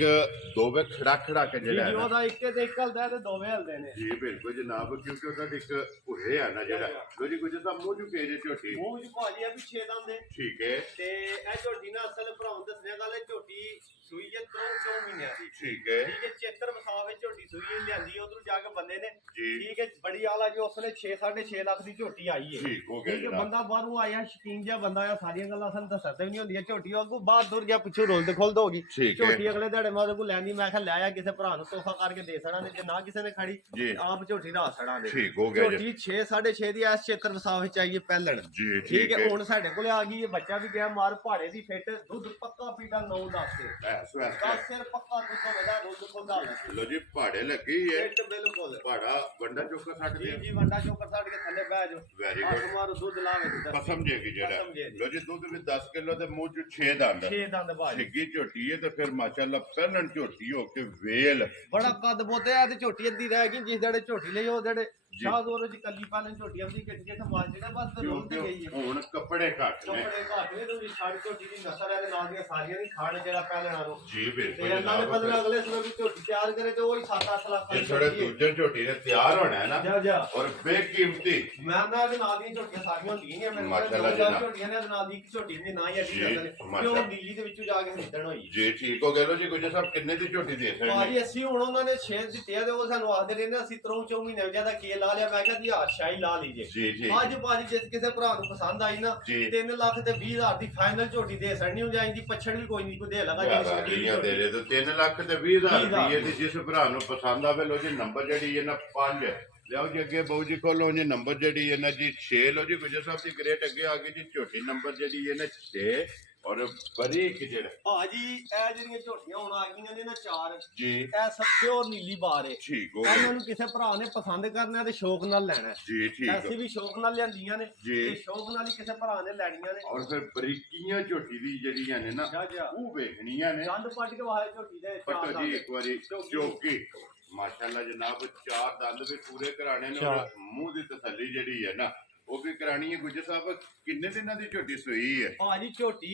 ਦੋਵੇਂ ਖੜਾ ਕੇ ਜਿਹੜਾ ਹੈ ਜੀ ਨਾ ਉਹਦਾ ਇੱਕੇ ਤੇ ਇੱਕ ਹਲਦਾ ਤੇ ਦੋਵੇਂ ਹਲਦੇ ਨੇ ਜੀ ਬਿਲਕੁਲ ਜਨਾਬ ਕਿਉਂਕਿ ਉਹਦਾ ਇੱਕ ਭੁਰੇ ਆ ਨਾ ਜਿਹੜਾ ਲੋ ਜੀ ਕੁਝ ਤਾਂ ਮੂੰਹ ਚੁਕੇ ਜੇ ਝੋਟੀ ਮੂੰਹ ਚ ਭਾਜੀ ਆ ਵੀ 6 ਦੰਦ ਦੇ ਠੀਕ ਹੈ ਤੇ ਇਹ ਝੋਟੀ ਨਾ ਅਸਲ ਭਰਾਉਂ ਦੱਸਣੇ ਗੱਲ ਇਹ ਝੋਟੀ ਸੂਈ ਹੈ 3 ਮਹੀਨਿਆਂ ਦੀ ਠੀਕ ਹੈ ਠੀਕ ਹੈ ਚੇਤਰ ਵਸਾ ਵਿੱਚ ਝੋਟੀ ਸੂਈ ਹੈ, ਲਿਆਂਦੀ ਉਧਰੋਂ ਜਾ ਕੇ ਬੰਦੇ ਨੇ ਜੀ ਠੀਕ ਹੈ ਬੜੀ ਆਲਾ ਜੀ ਉਸ ਵੇਲੇ 6.5 ਲੱਖ ਦੀ ਝੋਟੀ ਆਈ ਹੈ ਠੀਕ ਹੋ ਗਿਆ ਠੀਕ ਹੈ ਜਨਾਬ ਬੰਦਾ ਬਾਹਰੋਂ ਆਇਆ ਸ਼ਕੀਨ ਜਿਹਾ ਬੰਦਾ ਆ ਸਾਰੀਆਂ ਗੱਲਾਂ ਸਾਨੂੰ ਦੱਸਦੇ ਵੀ ਨਹੀਂ ਹੁੰਦੀਆਂ ਝੋਟੀ ਵਾਂਗੂ ਬਾਹਰ ਦੁਰ ਗਿਆ ਪਿੱਛੋਂ ਰੋਲਦ ਖੁੱਲਦ ਹੋ ਗਈ ਠੀਕ ਹੈ ਝੋਟੀ ਅਗਲੇ ਦਿਹਾੜੇ ਮੈਂ ਉਹਦੇ ਕੋਲ ਲੈਂਦੀ ਮੈਂ ਕਿਹਾ ਲੈ ਆ ਕਿਸੇ ਭਰਾ ਨੂੰ ਤੋਹਫਾ ਕਰਕੇ ਦੇ ਸੜਾਂ ਜੇ ਨਾ ਕਿਸੇ ਨੇ ਖੜੀ ਜੀ ਆਪ ਝੋਟੀ ਰਾਤ ਸੜਾਂ ਦੇ ਠੀਕ ਹੋ ਗਿਆ ਜੀ ਝੋਟੀ 6.5 ਦੀ ਐਸ ਚੇਤਰ ਵਸਾ ਵਿੱਚ ਆਈ ਹੈ ਪਹਿਲਣ ਜੀ ਠੀਕ ਹੈ ਹੁਣ ਸਾਡੇ ਕੋਲੇ ਆ ਗਈ ਹੈ ਬੱਚਾ ਵੀ ਗਿਆ ਮਾਰ ਪਹਾੜੇ ਦੀ ਫਿੱਟ ਦੁੱਧ ਪੱਕਾ ਪੀਦਾ 9-10 ਤੇ ਐਸ ਵੈਸ 10 ਸਿਰ ਪੱਕਾ ਦੁੱਧ ਹੋਵੇਗਾ ਦੁੱਧ ਖੁੱਲਦਾ ਲੋ ਜੀ ਪਹਾੜੇ ਲੱਗੀ ਹੈ ਫਿੱਟ ਬਿਲਕੁਲ ਪਹਾੜਾ ਵੰਡਾ ਚੋਕਾ ਛੱਡ ਜੀ ਦੇ ਜੀ ਵੰਡਾ ਚੋਕਰ ਛੱਡ ਕੇ ਥੱਲੇ ਬਹਿ ਜਾਓ ਵੈਰੀ ਆਹ ਗੁੱਡ ਮਾਰੋ ਦੁੱਧ ਲਾਵੇ ਤੇ ਕਸਮ ਜੇ ਕੀ ਜਿਹੜਾ ਕਸਮ ਜੇ ਦੀ। ਲੋ ਜੀ ਦੁੱਧ ਵੀ 10 ਕਿਲੋ ਤੇ ਮੂੰਹ ਚ 6 ਦੰਦ 6 ਦੰਦ ਬਾਜੀ ਠਿੱਗੀ ਝੋਟੀ ਹੈ ਤੇ ਫਿਰ ਮਾਸ਼ਾਅੱਲਾ ਪਹਿਲਣ ਝੋਟੀ ਹੋ ਕੇ ਵੇਲ ਬੜਾ ਕੱਦ ਬੋਤੇ ਆ ਤੇ ਝੋਟੀ ਅੱਧੀ ਰਹਿ ਗਈ ਜਿਸ ਜਿਹੜੇ ਝੋਟੀ ਲਈ ਉਹ ਜਿਹੜੇ ਸ਼ਾਹ ਦੋਰੋ ਚ ਕੱਲੀ ਪਾਲਣ ਝੋਟੀ ਆਉਂਦੀ ਕਿੱਟ ਕਿੱਟ ਮਾਰ ਜਿਹੜਾ ਬਸ ਤੇ ਰੋਲ ਤੇ ਗਈ ਹੈ ਹੁਣ ਕੱਪੜੇ ਘੱਟ ਨੇ ਕੱਪੜੇ ਘਾਟ ਨੇ ਤੁਸੀਂ ਛਾੜ ਝੋਟੀ ਦੀ ਨਸਲ ਹੈ ਤੇ ਨਾਲ ਦੀਆਂ ਸਾਰੀਆਂ ਦੀ ਖਾਣ ਜਿਹੜਾ ਪਹਿਲਣਾ ਨੂੰ ਜੀ ਤੇ ਬਿਲਕੁਲ ਅੱਲਾ ਨੇ ਜਨਾਬ ਬਦਲਾ ਅਗਲੇ ਸਮੇਂ ਵੀ ਝੋਟੀ ਤਿਆਰ ਕਰੇ ਤੇ ਉਹ ਹੀ 7-8 ਲੱਖ ਇਹ ਦੀ ਥੋੜੇ ਝੋਟੀ ਹੈ। ਦੂਜੇ ਝੋਟੀ ਨੇ ਤਿਆਰ ਹੋਣਾ ਹੈ ਨਾ ਜਾ ਜਾ ਔਰ ਬੇਕੀਮਤੀ ਮੈਂ ਨਾ ਦੇ ਨਾਲ ਦੀਆਂ ਝੋਟੀਆਂ ਸਾਰੀਆਂ ਹੁੰਦੀਆਂ ਨੇ ਮੇਰੇ ਮਾਸ਼ਾਅੱਲਾ ਕੋਲ ਜਨਾਬ। ਝੋਟੀਆਂ ਨੇ ਨਾਲ ਦੀ ਇੱਕ ਝੋਟੀ ਦੀ ਨਾ ਹੀ ਅੱਡੀ ਜੀ, ਕਰਦੇ ਨੇ ਮਾਸ਼ਾਅੱਲਾ। ਕਿਉਂ ਨੀਲੀ ਦੇ ਵਿੱਚੋਂ ਜਾ ਕੇ ਨਿੱਦਣ ਹੋਈ ਜੀ ਠੀਕ ਹੋ ਗਿਆ ਲੋ ਜੀ ਗੁੱਜਰ ਸਾਹਿਬ ਕਿੰਨੇ ਦੀ ਝੋਟੀ ਦੇ ਸਕਦੇ ਭਾਜੀ ਅਸੀਂ ਹੁਣ ਉਹਨਾਂ ਨੇ ਸ਼ੇਅਰ ਦਿੱਤੇ ਆ ਤੇ ਉਹ ਸਾਨੂੰ ਆਖਦੇ ਰਹੇ ਨੇ ਅਸੀਂ 3-4 ਮਹੀਨੇ ਜਿਆਦਾ ਕੇ ਲਾ ਲਿਆ ਮੈਂ ਕਿਹਾ ਜੀ ਸ਼ਾਹੀ ਲਾ ਲੀਜੇ ਜੀ ਜੀ ਅੱਜ ਭਾਜੀ ਜੇ ਕਿਸੇ ਭਰਾ ਨੂੰ ਪਸੰਦ ਆਈ ਨਾ ਜੀ। 3 ਲੱਖ ਤੇ 20,000 ਦੀ ਫਾਈਨਲ ਝੋਟੀ ਦੇ ਸੜਨੀ ਹੋ ਜਾਏਗੀ ਪਛੜ ਵੀ ਕੋਈ ਨਹੀਂ ਕੋਈ ਦੇ ਲਗਾ ਰਾਜੀਆਂ ਦੇ ਰਹੇ ਤੇ 3 ਲੱਖ ਤੇ 20,000 ਰੁਪਏ ਦੀ ਜਿਸ ਭਰਾ ਨੂੰ ਪਸੰਦ ਆਵੇ ਲੋ ਜੀ ਨੰਬਰ ਜਿਹੜੀ ਹੈ ਨਾ 5 ਲਿਆਓ ਜੀ ਅੱਗੇ ਬਾਊ ਜੀ ਕੋਲੋਂ ਜੀ ਨੰਬਰ ਜਿਹੜੀ ਹੈ ਨਾ ਜੀ 6 ਲੋ ਜੀ ਗੁਜਰ ਸਾਹਿਬ ਦੀ ਗ੍ਰੇਟ ਅੱਗੇ ਆ ਗਈ ਜੀ ਝੋਟੀ ਨੰਬਰ ਜਿਹੜੀ ਹੈ ਨਾ 6 ਔਰ ਬਰੀਕ ਜਿਹੜਾ ਭਾਜੀ ਇਹ ਜਿਹੜੀਆਂ ਝੋਟੀਆਂ ਹੁਣ ਆ ਗਈਆਂ ਨੇ ਨਾ 4 ਜੀ ਇਹ ਸਭ ਪਿਓਰ ਨੀਲੀ ਬਾਰ ਹੈ ਠੀਕ ਹੋ ਗਿਆ ਇਹਨਾਂ ਨੂੰ ਕਿਸੇ ਭਰਾ ਨੇ ਪਸੰਦ ਕਰਨਾ ਤੇ ਸ਼ੌਕ ਨਾਲ ਲੈਣਾ ਹੈ। ਜੀ ਠੀਕ ਅਸੀਂ ਵੀ ਸ਼ੌਕ ਨਾਲ ਲਿਆਂਦੀਆਂ ਨੇ ਜੀ। ਤੇ ਸ਼ੌਕ ਨਾਲ ਹੀ ਕਿਸੇ ਭਰਾ ਨੇ ਲੈਣੀਆਂ ਨੇ ਔਰ ਫਿਰ ਬਰੀਕੀਆਂ ਝੋਟੀ ਦੀ ਜਿਹੜੀਆਂ ਨੇ ਨਾ ਜਾ ਜਾ ਉਹ ਵੇਖਣੀਆਂ ਨੇ ਗੰਦ ਪੱਟ ਕੇ ਵਾਹੇ ਝੋਟੀ ਦੇ ਪਟੋ ਜੀ ਇੱਕ ਵਾਰੀ ਚੌਕੀ ਮਾਸ਼ਾਅੱਲਾ ਜਨਾਬ 4 ਦੰਦ ਵੀ ਪੂਰੇ ਕਰਾਣੇ ਨੇ ਔਰ ਮੂੰਹ ਦੀ ਤਸੱਲੀ ਜਿਹੜੀ ਹੈ ਨਾ ਉਹ ਵੀ ਕਰਾਣੀ ਹੈ ਗੁੱਜਰ ਸਾਹਿਬ ਕਿੰਨੇ ਦਿਨਾਂ ਦੀ ਝੋਟੀ ਸੋਈ ਹੈ ਭਾਜੀ ਝੋਟੀ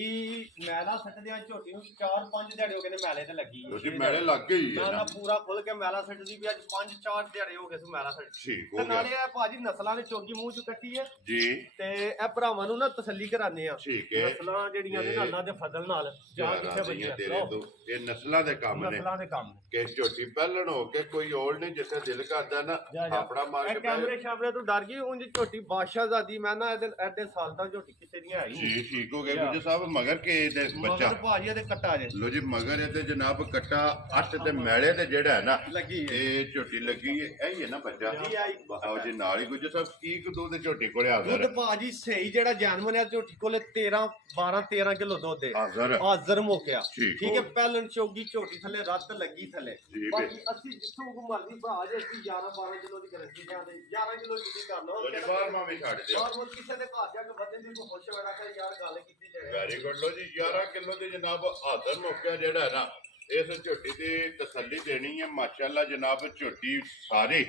ਮੈਲਾ ਸੱਟਦੇ ਆ ਝੋਟੀ ਨੂੰ 4-5 ਦਿਹਾੜੇ ਹੋ ਗਏ ਨੇ ਮੈਲੇ ਤੇ ਲੱਗੀ ਉਹਦੀ ਮੈਲੇ ਲੱਗ ਗਈ ਹੈ ਮੈਂ ਨਾ ਨਾ ਪੂਰਾ ਖੁੱਲ ਕੇ ਮੈਲਾ ਸੱਟਦੀ ਵੀ ਅੱਜ 5-4 ਦਿਹਾੜੇ ਹੋ ਗਏ ਸੀ ਮੈਲਾ ਸੱਟ ਠੀਕ ਹੋ ਤੇ ਗਿਆ ਨਾਲੇ ਇਹ ਭਾਜੀ ਨਸਲਾਂ ਨੇ ਚੋਗੀ ਮੂੰਹ ਚ ਕੱਟੀ ਹੈ ਜੀ ਤੇ ਇਹ ਭਰਾਵਾਂ ਨੂੰ ਨਾ ਤਸੱਲੀ ਕਰਾਉਂਦੇ ਆ ਠੀਕ ਹੈ ਨਸਲਾਂ ਜਿਹੜੀਆਂ ਨੇ ਅੱਲਾ ਦੇ ਫਜ਼ਲ ਨਾਲ ਜਾਂ ਕਿੱਥੇ ਰਾਜ਼ੀਆਂ ਤੇਰੇ ਬੱਚੇ ਤੋਂ ਇਹ ਨਸਲਾਂ ਦੇ ਕੰਮ ਨੇ ਨਸਲਾਂ ਦੇ ਕੰਮ ਕਿ ਝੋਟੀ ਪਹਿਲਣ ਹੋ ਕੇ ਕੋਈ ਔਲ ਨਹੀਂ ਜਿੱਥੇ ਦਿਲ ਕਰਦਾ ਨਾ ਜਾ ਜਾ। ਆਪਣਾ ਮਾਰ ਇਹ ਕੇ ਕੈਮਰੇ ਸ਼ਾਮਰੇ ਤੋਂ ਡਰ ਗਈ ਉਂਝ ਝੋਟੀ ਬਾਦਸ਼ਾਹ ਆਜ਼ਾਦੀ ਮੈਂ ਨਾ ਇਹਦੇ ਐਡੇ ਸਾਲ ਦਾ ਝੋਟੀ ਕਿਸੇ ਦੀਆਂ ਹੈ ਹੀ ਨਹੀਂ। ਜੀ ਠੀਕ ਹੋ ਗਿਆ ਗੁੱਜਰ ਸਾਹਿਬ ਮਗਰ ਕੇ ਤੇ ਬੱਚਾ ਮਗਰ ਭਾਜੀ ਇਹਦੇ ਕੱਟਾ ਜੇ ਲੋ ਜੀ ਮਗਰ ਇਹ ਤੇ ਜਨਾਬ ਕੱਟਾ ਅੱਠ ਤੇ ਮੈਲੇ ਤੇ ਜਿਹੜਾ ਹੈ ਨਾ ਲੱਗੀ ਹੈ ਇਹ ਝੋਟੀ ਲੱਗੀ ਹੈ ਇਹੀ ਹੈ ਨਾ ਬੱਚਾ ਜੀ ਆਈ ਆਓ ਜੀ ਨਾਲ ਹੀ ਗੁੱਜਰ ਸਾਹਿਬ ਕੀ ਕੁ ਦੁੱਧ ਝੋਟੀ ਕੋਲੇ ਆ ਦੁੱਧ ਭਾਜੀ ਸਹੀ ਜਿਹੜਾ ਜਨਮ ਨੇ ਝੋਟੀ ਕੋਲੇ 13 ਕਿਲੋ ਦੁੱਧ ਦੇ ਹਾਜ਼ਰ ਹਾਜ਼ਰ ਮੁੱਕਿਆ ਠੀਕ ਠੀਕ ਹੈ ਪਹਿਲਣ ਚੋਗੀ ਝੋਟੀ ਥੱਲੇ ਰੱਤ ਲੱਗੀ ਥੱਲੇ ਜੀ ਬਾਕੀ ਅਸੀਂ ਜਿੱਥੋਂ ਮਰਜ਼ੀ ਭਰਾ ਜੇ ਅਸੀਂ 11-12 ਕਿਲੋ ਦੀ ਗਰੰਟੀ ਜਾਂਦੇ 11 ਕਿਲੋ ਦੀ ਕਰ ਲਓ ਲੋ ਜੀ ਬਾਹਰ ਮਾਵੇਂ ਛੱਡ ਦਿਓ ਔਰ ਉਹ ਕਿਸੇ ਦੇ ਘਰ ਜਾ ਕੇ ਬੰਦੇ ਦੀ ਕੋਈ ਖੁਸ਼ ਹੋਣਾ ਕਿ ਯਾਰ ਗੱਲ ਕੀਤੀ ਜਾਏ ਵੈਰੀ ਗੁੱਡ ਲੋ ਜੀ 11 ਕਿਲੋ ਦੀ ਜਨਾਬ ਹਾਜ਼ਰ ਮੌਕਾ ਜਿਹੜਾ ਹੈ ਨਾ ਇਸ ਝੋਟੀ ਦੀ ਤਸੱਲੀ ਦੇਣੀ ਹੈ ਮਾਸ਼ਾਅੱਲਾ ਜਨਾਬ ਝੋਟੀ ਸਾਰੇ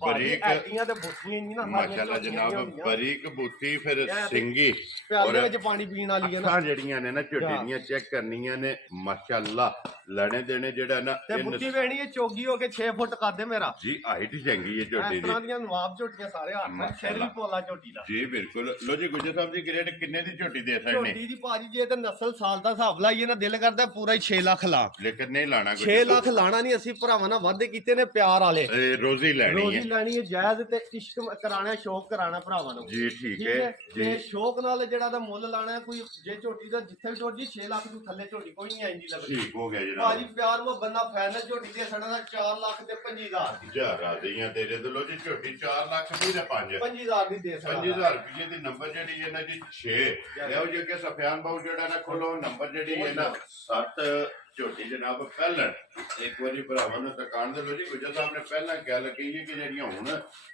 ਬਰੀਕ ਐਟੀਆਂ ਤੇ ਬੁੱਧੀਆਂ ਨਹੀਂ ਨਾ ਮਾਸ਼ਾਅੱਲਾ ਜਨਾਬ ਬਰੀਕ ਬੂਥੀ ਫਿਰ ਸਿੰਗੀ ਪਿਆਲੇ ਵਿੱਚ ਪਾਣੀ ਪੀਣ ਵਾਲੀ ਹੈ ਨਾ ਅੱਖਾਂ ਜਿਹੜੀਆਂ ਨੇ ਨਾ ਝੋਟੀ ਦੀਆਂ ਚੈੱਕ ਕਰਨੀਆਂ ਨੇ ਮਾਸ਼ਾਅੱਲਾ ਲੈਣੇ ਦੇਣੇ ਜਿਹੜਾ ਨਾ ਤੇ ਬੁੱਧੀ ਵੇਣੀ ਹੈ ਚੋਗੀ ਹੋ ਕੇ 6 ਫੁੱਟ ਕਰਦੇ ਮੇਰਾ ਜੀ ਹਾਈਟ ਚੰਗੀ ਹੈ ਝੋਟੀ ਇਸ ਦੀ ਤਰ੍ਹਾਂ ਦੀਆਂ ਨਵਾਬ ਝੋਟੀਆਂ ਸਾਰੇ ਹੱਥ ਸ਼ੇਰੀ ਪੋਲਾ ਝੋਟੀ ਦਾ ਜੀ ਬਿਲਕੁਲ ਲੋ ਜੀ ਗੁੱਜਰ ਸਾਹਿਬ ਜੀ ਗ੍ਰੇਡ ਕਿੰਨੇ ਦੀ ਝੋਟੀ ਦੇ ਸਕਦੇ ਝੋਟੀ ਦੀ ਭਾਜੀ ਜੇ ਤੇ ਨਸਲ ਸਾਲ ਦਾ ਹਿਸਾਬ ਲਾਈਏ ਨਾ ਦਿਲ ਕਰਦਾ ਪੂਰਾ ਹੀ 6 ਲੱਖ ਲਾ ਲੇਕਿਨ ਨਹੀਂ ਲਾਣਾ 6 ਲੱਖ ਲਾਣਾ ਨਹੀਂ ਅਸੀਂ ਭਰਾਵਾਂ ਨਾਲ ਵਾਅਦੇ ਕੀਤੇ ਨੇ ਪਿਆਰ ਵਾਲੇ ਇਹ ਰੋਜ਼ੀ ਲੈਣੀ ਰੋਜ਼ੀ ਹੈ ਲੈਣੀ ਹੈ ਜਾਇਜ਼ ਤੇ ਇਸ਼ਕ ਕਰਾਣਾ ਸ਼ੌਕ ਕਰਾਣਾ ਭਰਾਵਾਂ ਨੂੰ ਜੀ ਠੀਕ ਠੀਕ ਹੈ ਹੈ ਜੀ ਤੇ ਸ਼ੌਕ ਨਾਲ ਜਿਹੜਾ ਦਾ ਮੁੱਲ ਲਾਣਾ ਹੈ ਕੋਈ ਜੇ ਝੋਟੀ ਦਾ ਜਿੱਥੇ ਵੀ ਝੋਟੀ 6 ਲੱਖ ਤੋਂ ਥੱਲੇ ਝੋਟੀ ਕੋਈ ਨਹੀਂ ਆਈਂਦੀ ਲੱਗਦੀ ਠੀਕ ਹੋ ਗਿਆ ਭਾਜੀ ਜਨਾਬ ਪਿਆਰ ਉਹ ਬੰਦਾ ਫਾਈਨਲ ਝੋਟੀ ਦੇ ਸਣਾ ਦਾ 4 ਲੱਖ ਤੇ 25000 ਦੀ ਜਾ ਰਾਜ਼ੀਆਂ ਤੇਰੇ ਤੋਂ ਲੋ ਜੀ ਝੋਟੀ 4 ਲੱਖ ਦੀ ਤੇ 5 25000 ਦੀ ਦੇ ਸਕਦਾ 5000 ਰੁਪਏ ਦੀ ਨੰਬਰ ਜਿਹੜੀ ਹੈ ਨਾ ਜੀ 6 ਲਿਓ ਜੀ ਅੱਗੇ ਸਫਿਆਨ ਬਾਉ ਜਿਹੜਾ ਨਾ ਖੋਲੋ ਨੰਬਰ ਜਿਹੜੀ ਹੈ ਨਾ 7 ਝੋਟੀ ਜਨਾਬ ਪਹਿਲਣ ਇੱਕ ਵਾਰੀ ਭਰਾਵਾਂ ਨੂੰ ਦੁਕਾਨ ਦੇ ਲੋ ਜੀ ਗੁੱਜਰ ਸਾਹਿਬ ਨੇ ਪਹਿਲਾਂ ਗੱਲ ਕਹੀ ਹੈ ਕਿ ਜਿਹੜੀਆਂ ਹੁਣ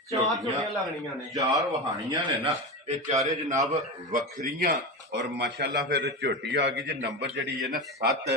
ਚਾਰ ਝੋਟੀਆਂ ਲੱਗਣੀਆਂ ਨੇ ਚਾਰ ਵਹਾਣੀਆਂ ਨੇ ਨਾ ਇਹ ਚਾਰੇ ਜਨਾਬ ਵੱਖਰੀਆਂ ਔਰ ਮਾਸ਼ਾਅੱਲਾ ਫਿਰ ਝੋਟੀ ਆ ਗਈ ਜੇ ਨੰਬਰ ਜਿਹੜੀ ਹੈ ਨਾ 7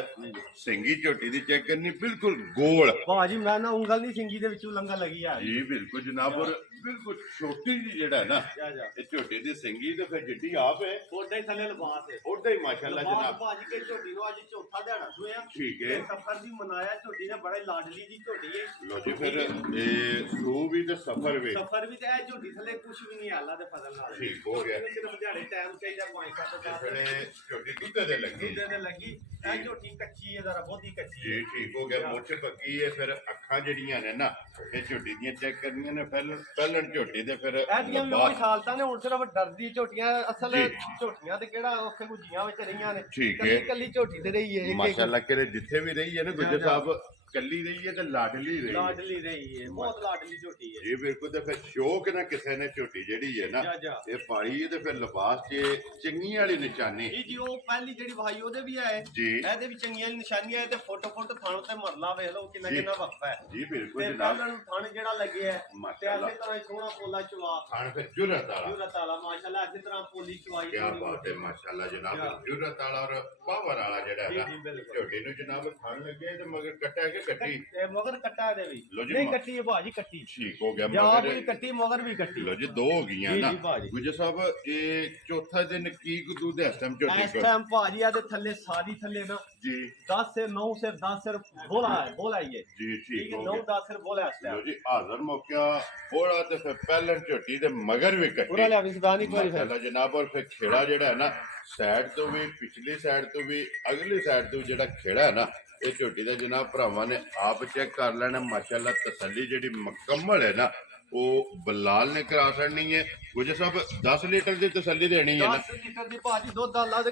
ਸਿੰਗੀ ਝੋਟੀ ਦੀ ਚੈੱਕ ਕਰਨੀ ਬਿਲਕੁਲ ਗੋਲ ਭਾਜੀ ਮੈਂ ਨਾ ਉਂਗਲ ਨਹੀਂ ਸਿੰਗੀ ਦੇ ਵਿੱਚੋਂ ਲੰਗਾ ਲੱਗੀ ਆ ਜੀ ਬਿਲਕੁਲ ਜਨਾਬ ਔਰ ਬਿਲਕੁਲ ਛੋਟੀ ਜੀ ਜਿਹੜਾ ਹੈ ਨਾ ਜਾ ਜਾ ਇਹ ਝੋਟੀ ਦੀ ਸਿੰਗੀ ਤੇ ਫਿਰ ਜਿੱਡੀ ਆਪ ਹੈ ਉਹਦੇ ਹੀ ਥੱਲੇ ਲਿਬਾਸ ਹੈ ਉਹਦਾ ਹੀ ਮਾਸ਼ਾਅੱਲਾ ਲਿਬਾਸ ਜਨਾਬ ਭਾਜੀ ਕੇ ਝੋਟੀ ਨੂੰ ਅੱਜ ਚੌਥਾ ਦਿਹਾੜਾ ਹੋਇਆ ਠੀਕ ਹੈ ਸਫਰ ਦੀ ਮਨਾਇਆ ਝੋਟੀ ਨੇ ਬੜੇ ਲਾਡਲੀ ਦੀ ਝੋਟੀ ਹੈ ਲੋ ਜੀ ਫਿਰ ਇਹ ਸੂ ਵੀ ਤੇ ਸਫਰ ਵੀ ਸਫਰ ਵੀ ਤੇ ਇਹ ਝੋਟੀ ਥੱਲੇ ਕੁਝ ਵੀ ਨਹੀਂ ਆਲਾ ਦੇ ਫਜ਼ਲ ਨਾਲ ਠੀਕ ਹੋ ਗਿਆ ਸਿਰਫ ਦਿਹਾੜੇ ਟਾਈਮ ਚਾਹੀਦਾ 5-7 ਜਿਹੜੇ ਝੋਟੀ ਦੁੱਧ ਦੇ ਲੱਗੀ ਦੁੱਧ ਦੇ ਲੱਗੀ ਇਹ ਝੋਟੀ ਕੱਚੀ ਹੈ ਜ਼ਰਾ ਬਹੁਤੀ ਕੱਚੀ ਜੀ ਹੈ ਠੀਕ ਹੋ ਗਿਆ ਮੁੱਛ ਪੱਕੀ ਹੈ ਫਿਰ ਅੱਖਾਂ ਜਿਹੜੀਆਂ ਨੇ ਨਾ ਇਹ ਝੋਟੀ ਦੀਆਂ ਚੈੱਕ ਕਰਨੀਆਂ ਨੇ ਪਹਿਲਣ ਝੋਟੀ ਦੇ ਫਿਰ ਇਹਦੀਆਂ ਵੀ ਉਹੀ ਹਾਲਤਾਂ ਨੇ ਹੁਣ ਸਿਰਫ ਡਰਦੀ ਝੋਟੀਆਂ ਅਸਲ ਜੀ। ਝੋਟੀਆਂ ਤੇ ਕਿਹੜਾ ਔਖੇ ਗੁੱਜੀਆਂ ਵਿੱਚ ਰਹੀਆਂ ਨੇ ਠੀਕ ਹੈ। ਕੱਲੀ ਝੋਟੀ ਤੇ ਰਹੀ ਹੈ ਇੱਕ- ਮਾਸ਼ਾਅੱਲਾ ਕਿਰੇ ਜਿੱਥੇ ਵੀ ਰਹੀ ਹੈ ਨਾ ਗੁੱਜਰ ਸਾਹਿਬ ਕੱਲੀ ਰਹੀ ਹੈ ਤੇ ਲਾਡਲੀ ਰਹੀ ਹੈ ਲਾਡਲੀ ਰਹੀ ਹੈ ਬਹੁਤ ਲਾਡਲੀ ਝੋਟੀ ਹੈ ਜੀ ਬਿਲਕੁਲ ਤੇ ਫਿਰ ਸ਼ੌਕ ਨਾ ਕਿਸੇ ਨੇ ਝੋਟੀ ਜਿਹੜੀ ਹੈ ਨਾ ਜਾ ਜਾ ਇਹ ਪਾਲੀ ਹੈ ਤੇ ਫਿਰ ਲਿਬਾਸ 'ਚ ਚੰਗੀ ਵਾਲੀ ਨਿਸ਼ਾਨੀ ਜੀ ਜੀ ਉਹ ਪਹਿਲੀ ਜਿਹੜੀ ਵਾਈ ਉਹਦੇ ਵੀ ਆਏ ਜੀ ਇਹਦੇ ਵੀ ਚੰਗੀਆਂ ਨਿਸ਼ਾਨੀਆਂ ਹੈ ਤੇ ਫੋਟੋ ਥਾਣ ਤੇ ਮਰਲਾ ਵੇਖ ਲਓ ਕਿੰਨਾ ਜੀ। ਕਿੰਨਾ ਵਕਫਾ ਹੈ ਜੀ ਬਿਲਕੁਲ ਤੇ ਜਨਾਬ ਪਹਿਲਾਂ ਨੂੰ ਥਣ ਜਿਹੜਾ ਲੱਗਿਆ ਹੈ ਤੇ ਮਾਸ਼ਾਅੱਲਾ ਇਸੇ ਤਰ੍ਹਾਂ ਹੀ ਸੋਹਣਾ ਪੋਲਾ ਚਵਾ ਖਾਣ ਫਿਰ ਜੁਰਤ ਵਾਲਾ ਜੁਰਤ ਵਾਲਾ ਮਾਸ਼ਾਅੱਲਾ ਇਸੇ ਤਰ੍ਹਾਂ ਪੋਲੀ ਚਵਾਈ ਕੀ ਥੋੜ੍ਹੀ ਬਾਤ ਹੈ ਮਾਸ਼ਾਅੱਲਾ ਜਨਾਬ ਜੁਰਤ ਵਾਲਾ ਔਰ ਪਾਵਰ ਵਾਲਾ ਜਿਹੜਾ ਜੀ, ਹੈ ਜੀ, ਨਾ ਬਿਲਕੁਲ। ਝੋਟੀ ਨੂੰ ਜਨਾਬ ਖਾਣ ਲੱਗੇ ਤੇ ਮਗਰ ਕੱਟਿਆ ਕਿ ਕੱਟੀ ਤੇ ਮਗਰ ਕੱਟਾ ਇਹਦੇ ਵੀ ਲਓ ਜੀ, ਨਹੀਂ ਕੱਟੀ ਹੈ ਭਾਜੀ ਕੱਟੀ ਠੀਕ ਹੋ ਗਿਆ ਜਾ ਮਗਰ ਵੀ ਕੱਟੀ ਮਗਰ ਵੀ ਕੱਟੀ ਲੋ ਜੀ ਦੋ ਹੋ ਗਈਆਂ ਜੀ, ਨਾ ਜੀ, ਭਾਜੀ। ਗੁੱਜਰ ਸਾਹਿਬ ਇਹ ਚੌਥਾ ਦਿਨ ਕੀ ਕੁ ਦੁੱਧ ਇਸ ਟਾਈਮ ਝੋਟੀ ਇਸ ਕੋਲ ਟਾਈਮ ਭਾਜੀ ਇਹਦੇ ਥੱਲੇ ਸਾਰੀ ਥੱਲੇ ਨਾ ਜੀ 10 ਸਿਰ 9 ਸਿਰ 10 ਸਿਰ ਬੋਲਾ ਹੀ ਹੈ ਜੀ ਠੀਕ ਠੀਕ ਹੈ ਹੋ 9 ਗਿਆ 10 ਸਿਰ ਬੋਲਾ ਇਸ ਲੋ ਟਾਈਮ ਜੀ ਹਾਜ਼ਰ ਮੌਕਿਆ ਬੋੜਾ ਤੇ ਫਿਰ ਪਹਿਲਣ ਝੋਟੀ ਦੇ ਮਗਰ ਵੀ ਪੂਰਾ ਕੱਟੀ ਲਿਆ ਵੀ ਜ਼ਬਾਨੀ ਕੋਈ ਫਿਰ ਮਾਸ਼ਾਅੱਲਾ ਜਨਾਬ ਔਰ ਫਿਰ ਖੇੜਾ ਜਿਹੜਾ ਹੈ ਨਾ ਸਾਈਡ ਤੋਂ ਵੀ ਪਿਛਲੀ ਸਾਈਡ ਤੋਂ ਵੀ ਅਗਲੀ ਸਾਈਡ ਤੋਂ ਜਿਹੜਾ ਖੇੜਾ ਹੈ ਨਾ ਇਹ ਝੋਟੀ ਦਾ ਜਨਾਬ ਭਰਾਵਾਂ ਨੇ ਆਪ ਚੈੱਕ ਕਰ ਲੈਣਾ ਮਾਸ਼ਾਅੱਲਾ ਤਸੱਲੀ ਜਿਹੜੀ ਮੁਕੰਮਲ ਹੈ ਨਾ ਉਹ ਬਲਾਲ ਨੇ ਕਰਾ ਛੱਡਣੀ ਹੈ ਗੁੱਜਰ ਸਾਹਿਬ 10 ਲੀਟਰ ਦੀ ਤਸੱਲੀ ਦੇਣੀ ਹੈ ਨਾ 10 ਲੀਟਰ ਦੀ ਭਾਜੀ ਦੁੱਧ ਆਲਾ ਦੇ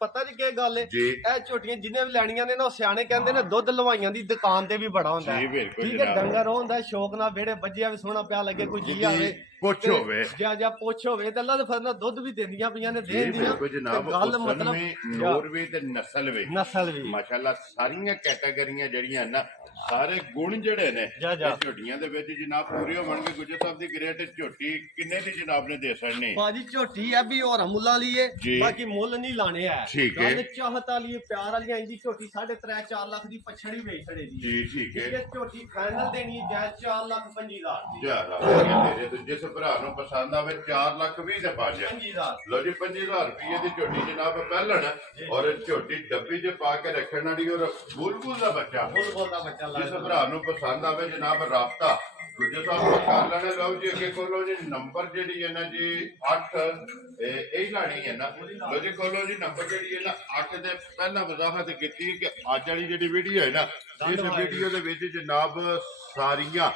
ਪਤਾ ਜੀ ਕੀ ਗੱਲ ਹੈ ਜੀ ਇਹ ਝੋਟੀਆਂ ਜਿਹਨੇ ਵੀ ਲੈਣੀਆਂ ਨੇ ਨਾ ਉਹ ਸਿਆਣੇ ਕਹਿੰਦੇ ਨੇ ਦੁੱਧ ਲਵਾਈਆਂ ਦੀ ਦੁਕਾਨ ਤੇ ਵੀ ਬੜਾ ਹੁੰਦਾ ਜੀ, ਹੈ ਬਿਲਕੁਲ ਠੀਕ ਹੈ ਜਨਾਬ। ਡੰਗਰ ਹੁੰਦਾ ਸ਼ੌਕ ਨਾਲ ਵਿਹੜੇ ਵੱਜਿਆ ਵੀ ਸੋਹਣਾ ਪਿਆ ਲੱਗੇ ਕੋਈ ਜੀ ਆਵੇ ਪੁੱਛ ਹੋਵੇ ਜਾਂ ਪੁੱਛ ਹੋਵੇ ਤੇ ਅੱਲਾ ਦੇ ਫਜ਼ਲ ਨਾਲ ਦੁੱਧ ਵੀ ਦਿੰਦੀਆਂ ਪਈਆਂ ਨੇ ਜੀ ਦੇਣ ਦੀਆਂ ਬਿਲਕੁਲ ਜਨਾਬ ਗੱਲ ਉਸਨ ਮਤਲਬ ਵੀ ਨੂਰ ਵੀ ਤੇ ਨਸਲ ਵੀ ਨਸਲ ਵੀ ਮਾਸ਼ਾਅੱਲਾ ਸਾਰੀਆਂ ਕੈਟਾਗਰੀਆਂ ਜਿਹੜੀਆਂ ਨਾ ਸਾਰੇ ਗੁਣ ਜਿਹੜੇ ਨੇ ਜਾ, ਜਾ। ਇਹ ਝੋਟੀਆਂ ਦੇ ਵਿੱਚ ਜਨਾਬ ਪੂਰੇ ਹੋਣਗੇ ਗੁੱਜਰ ਸਾਹਿਬ ਦੀ ਗ੍ਰੇਟ ਝੋਟੀ ਕਿੰਨੇ ਦੀ ਜਨਾਬ ਨੇ ਦੇ ਛੱਡਣੀ ਬਾਜੀ ਝੋਟੀ ਹੈ ਵੀ ਹੋਰ ਮੁੱਲਾਂ ਲਈਏ ਜੀ। ਬਾਕੀ ਮੁੱਲ ਨਹੀਂ ਲਾਣੇ ਆ ਠੀਕ ਹੈ। ਗੱਲ ਚਾਹਤ ਵਾਲੀ ਪਿਆਰ ਵਾਲੀ ਇੰਦੀ ਝੋਟੀ 3.5-4 ਲੱਖ ਦੀ ਪਛੜੀ ਵੇਚ ਛੜੇ ਦੀ ਜੀ ਠੀਕ ਹੈ ਇਹ ਝੋਟੀ ਫਾਈਨਲ ਦੇਣੀ ਹੈ ਜੈ 4,25,000 ਦੀ ਜਾ ਤੇਰੇ ਤੋਂ ਜਿਸ ਭਰਾ ਨੂੰ ਪਸੰਦ ਆਵੇ 4 ਲੱਖ 20 ਦੇ ਪਾ ਜਾ 25,000 ਲੋ ਜੀ 25000 ਰੁਪਏ ਦੀ ਝੋਟੀ ਜਨਾਬ ਪਹਿਲਣ ਔਰ ਝੋਟੀ ਡੱਬੀ 'ਚ ਪਾ ਕੇ ਰੱਖਣ ਵਾਲੀ ਔਰ ਬੁਲਬੁਲ ਦਾ ਬੱਚਾ ਬੁੱਲ ਦਾ ਬੱਚਾ ਜਿਸ ਲੱਗਦਾ ਭਰਾ ਨੂੰ ਪਸੰਦ ਆਵੇ ਜਨਾਬ ਰਾਬਤਾ ਗੁੱਜਰ ਸਾਹਿਬ ਨੂੰ ਕਰ ਲੈਣਾ ਲਓ ਜੀ ਅੱਗੇ ਕੋਲੋਂ ਜੀ ਨੰਬਰ ਜਿਹੜੀ ਹੈ ਨਾ ਜੀ 8 ਇਹ ਲਾਣੀ ਹੈ ਨਾ ਲਓ ਜੀ ਕੋਲੋਂ ਜੀ ਨੰਬਰ ਜਿਹੜੀ ਹੈ ਨਾ 8 ਦੇ ਪਹਿਲਾਂ ਵਜ਼ਾਹਤ ਕੀਤੀ ਕਿ ਅੱਜ ਵਾਲੀ ਜਿਹੜੀ ਵੀਡੀਓ ਹੈ ਨਾ ਇਸ ਵੀਡੀਓ ਦੇ ਵਿੱਚ ਜਨਾਬ ਸਾਰੀਆਂ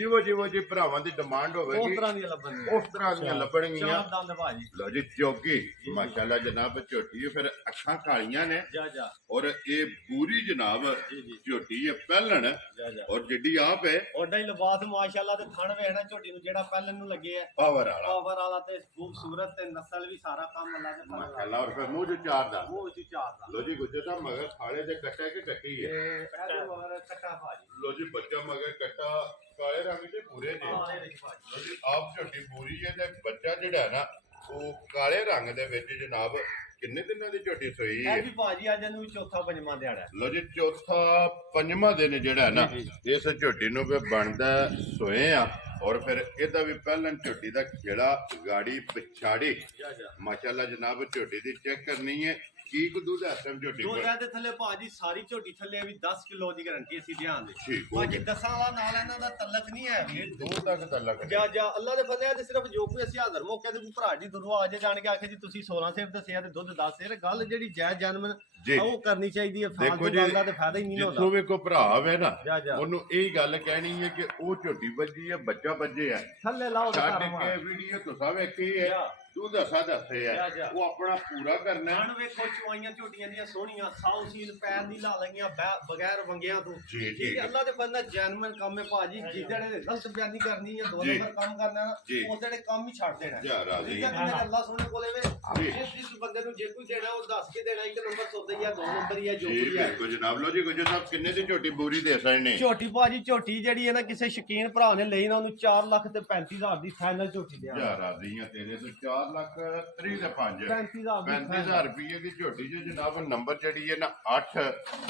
ਜਿਵੇਂ ਜਿਵੇਂ ਜੀ ਭਰਾਵਾਂ ਦੀ ਡਿਮਾਂਡ ਉਸ ਹੋਵੇਗੀ ਤਰ੍ਹਾਂ ਦੀਆਂ ਲੱਭਣਗੀਆਂ ਉਸ ਤਰ੍ਹਾਂ ਦੀਆਂ ਲੱਭਣਗੀਆਂ। ਚਾਰ ਦੰਦ ਭਾਜੀ ਲੋ ਜੀ ਚੌਕੀ ਮਾਸ਼ਾਅੱਲਾ ਜਨਾਬ ਝੋਟੀ ਹੈ, ਫਿਰ ਅੱਖਾਂ ਕਾਲੀਆਂ ਨੇ ਜਾ ਔਰ ਇਹ ਪੂਰੀ ਜਨਾਬ ਜੀ ਝੋਟੀ ਹੈ ਪਹਿਲਣ ਜਾ ਔਰ ਜਿੱਡੀ ਆਪ ਹੈ ਉਹਦਾ ਹੀ ਲਿਬਾਸ ਮਾਸ਼ਾਅੱਲਾ ਤੇ ਥਣ ਵੇਖਣਾ ਝੋਟੀ ਨੂੰ ਜਿਹੜਾ ਪਹਿਲਾਂ ਨੂੰ ਲੱਗੇ ਆ ਪਾਵਰ ਵਾਲਾ ਪਾਵਰ ਵਾਲਾ ਤੇ ਖੂਬਸੂਰਤ ਤੇ ਨਸਲ ਵੀ ਸਾਰਾ ਕੰਮ ਅੱਲਾ ਦੇ ਫضل ਮਾਸ਼ਾਅੱਲਾ। ਔਰ ਫਿਰ ਮੂੰਹ ਚ ਚਾਰ ਦਾ ਉਹ ਵਿੱਚ ਚਾਰ ਦਾ ਲੋ ਜੀ ਗੁੱਜਰ ਸਾਹਿਬ ਮਗਰ ਖਾਲੇ ਦੇ ਕੱਟਾ ਕਿ ਕੱਟੀ ਹੈ। ਇਹਦੇ ਮਗਰ ਕੱਟਾ ਭਾਜੀ ਲੋ ਜੀ ਬੱਚਾ ਮਗਰ ਕੱਟਾ ਕਾਲੇ ਰੰਗ ਦੇ ਪੂਰੇ ਨੇ। ਹਾਂ ਇਹ ਵਿੱਚ ਭਾਜੀ ਲੋ ਜੀ ਆਪ ਝੋਟੀ ਪੂਰੀ ਹੈ ਤੇ ਬੱਚਾ ਜਿਹੜਾ ਹੈ ਨਾ ਉਹ ਕਾਲੇ ਰੰਗ ਦੇ ਵਿੱਚ ਜਨਾਬ ਕਿੰਨੇ ਦਿਨਾਂ ਦੀ ਝੋਟੀ ਸੋਈ ਇਹ ਹੈ। ਵੀ ਭਾਜੀ ਅੱਜ ਨੂੰ ਚੌਥਾ ਪੰਜਵਾਂ ਦਿਹਾੜਾ ਲੋ ਜੀ ਚੌਥਾ ਪੰਜਵਾਂ ਦਿਨ ਜਿਹੜਾ ਹੈ ਨਾ ਇਸ ਝੋਟੀ ਨੂੰ ਵੀ ਬਣਦਾ ਸੋਏ ਆ ਔਰ ਫਿਰ ਇਹਦਾ ਵੀ ਪਹਿਲਾਂ ਝੋਟੀ ਦਾ ਖੇੜਾ ਗਾੜੀ ਪਿਛਾੜੀ ਜਾ ਮਾਸ਼ਾਅੱਲਾ ਜਨਾਬ ਝੋਟੀ ਦੀ ਚੈੱਕ ਕਰਨੀ ਹੈ ਕੀ ਕੁ ਦੁੱਧ ਹੈ ਸਮ ਝੋਟੀ ਦੋ ਕੋਲ। ਦੇ ਥੱਲੇ ਭਾਜੀ ਸਾਰੀ ਝੋਟੀ ਥੱਲੇ ਵੀ 10 ਕਿਲੋ ਦੀ ਗਾਰੰਟੀ ਅਸੀਂ ਧਿਆਨ ਦੇ ਠੀਕ ਹੋ ਭਾਜੀ ਗਿਆ ਦਸਾਂ ਵਾਲਾ ਨਾਲ ਇਹਨਾਂ ਦਾ ਤਲਕ ਨਹੀਂ ਹੈ ਵੀਰ ਦੋ ਤੱਕ ਤਾਂ ਲੱਗ ਜਾ ਅੱਲਾ ਦੇ ਫਜ਼ਲ ਤੇ ਸਿਰਫ ਜੋ ਕੋਈ ਅਸੀਂ ਹਾਜ਼ਰ ਮੌਕੇ ਤੇ ਕੋਈ ਭਰਾ ਜੀ ਦਰੋਂ ਆ ਜੇ ਜਾਣ ਕੇ ਆਖੇ ਜੀ ਤੁਸੀਂ 16 ਸੇਰ ਦੱਸਿਆ ਤੇ ਦੁੱਧ 10 ਸੇਰ ਗੱਲ ਜਿਹੜੀ ਜਾਇਜ਼ ਜਨਮਨ ਜੀ। ਉਹ ਕਰਨੀ ਚਾਹੀਦੀ ਹੈ ਦੇਖੋ ਫਾਲਤੂ ਜੀ, ਗੱਲ ਦਾ ਤੇ ਫਾਇਦਾ ਹੀ ਨਹੀਂ ਜਿੱਥੋਂ ਹੁੰਦਾ ਵੀ ਕੋ ਭਰਾ ਹੋਵੇ ਨਾ ਜਾ ਉਹਨੂੰ ਇਹ ਗੱਲ ਕਹਿਣੀ ਹੈ ਕਿ ਉਹ ਝੋਟੀ ਵੱਜੀ ਹੈ ਬੱਚਾ ਵੱਜੇ ਹੈ ਥੱਲੇ ਲਾਓ ਤੇ ਛੱਡ ਘਰ ਮਾਰ। ਕੇ ਵੀਡੀਓ ਤੁਸੀਂ ਵੇਖੀ ਹੈ ਜਾ। ਤੂੰ ਦੱਸਾ ਦੱਸੇ ਹੈ ਜਾ। ਉਹ ਆਪਣਾ ਪੂਰਾ ਕਰਨਾ ਹੈ। ਹਣ ਵੇਖੋ ਚੁਆਈਆਂ ਝੋਟੀਆਂ ਦੀਆਂ ਸੋਹਣੀਆਂ ਸਾਊ ਸੀਲ ਪੈਰ ਦੀ ਲਾ ਲਈਆਂ ਬਗੈਰ ਵੰਗਿਆਂ ਤੋਂ ਜੀ, ਠੀਕ ਠੀਕ ਹੈ ਹੈ। ਅੱਲਾ ਦੇ ਫਜ਼ਲ ਜੈਨੂਇਨ ਕੰਮ ਹੈ ਭਾਜੀ ਜਿਹੜੇ ਗਲਤ ਬਿਆਨੀ ਕਰਨੀ ਹੈ ਦੋ ਜੀ। ਨੰਬਰ ਕੰਮ ਕਰਨਾ ਨਾ ਜੀ। ਉਹ ਜਿਹੜੇ ਕੰਮ ਹੀ ਛੱਡ ਦੇਣਾ ਜਾ ਰਾਜ਼ੀ ਠੀਕ ਹੈ ਹੈ। ਮੇਰੇ ਅੱਲਾ ਸੋਹਣੇ ਕੋਲੇ ਵੇ ਜੀ। ਜਿਸ ਬੰਦੇ ਨੂੰ ਜੇ ਕੋਈ ਦੇਣਾ ਉਹ ਦੱਸ ਕੇ ਦੇਣਾ ਇੱਕ ਨੰਬਰ ਸੌਦਾ ਹੀ ਆ ਦੋ ਨੰਬਰ ਹੀ ਆ ਜੋ ਜੀ ਵੀ ਹੈ ਬਿਲਕੁਲ ਜਨਾਬ। ਲੋ ਜੀ ਗੁਜਰ ਸਾਹਿਬ ਕਿੰਨੇ ਦੀ ਝੋਟੀ ਬੂਰੀ ਦੇ ਸਕਦੇ ਝੋਟੀ ਭਾਜੀ ਝੋਟੀ ਜਿਹੜੀ ਹੈ ਨਾ ਕਿਸੇ ਸ਼ਕੀਨ ਭਰਾ ਨੇ ਲਈ ਨਾ ਉਹਨੂੰ 4 ਲੱਖ ਤੇ 35,000 ਦੀ ਫਾਈਨਲ ਝੋਟੀ ਦੇ ਜਾ ਰਾਜ਼ੀ ਹੈ ਤੇਰੇ ਤੋਂ 4 ਲੱਖ 3 ਤੇ 5 35,000 ਦੀ 35,000 ਰੁਪਏ ਦੀ ਝੋਟੀ ਜੇ ਜਨਾਬ ਨੰਬਰ ਜਿਹੜੀ ਹੈ ਨਾ 8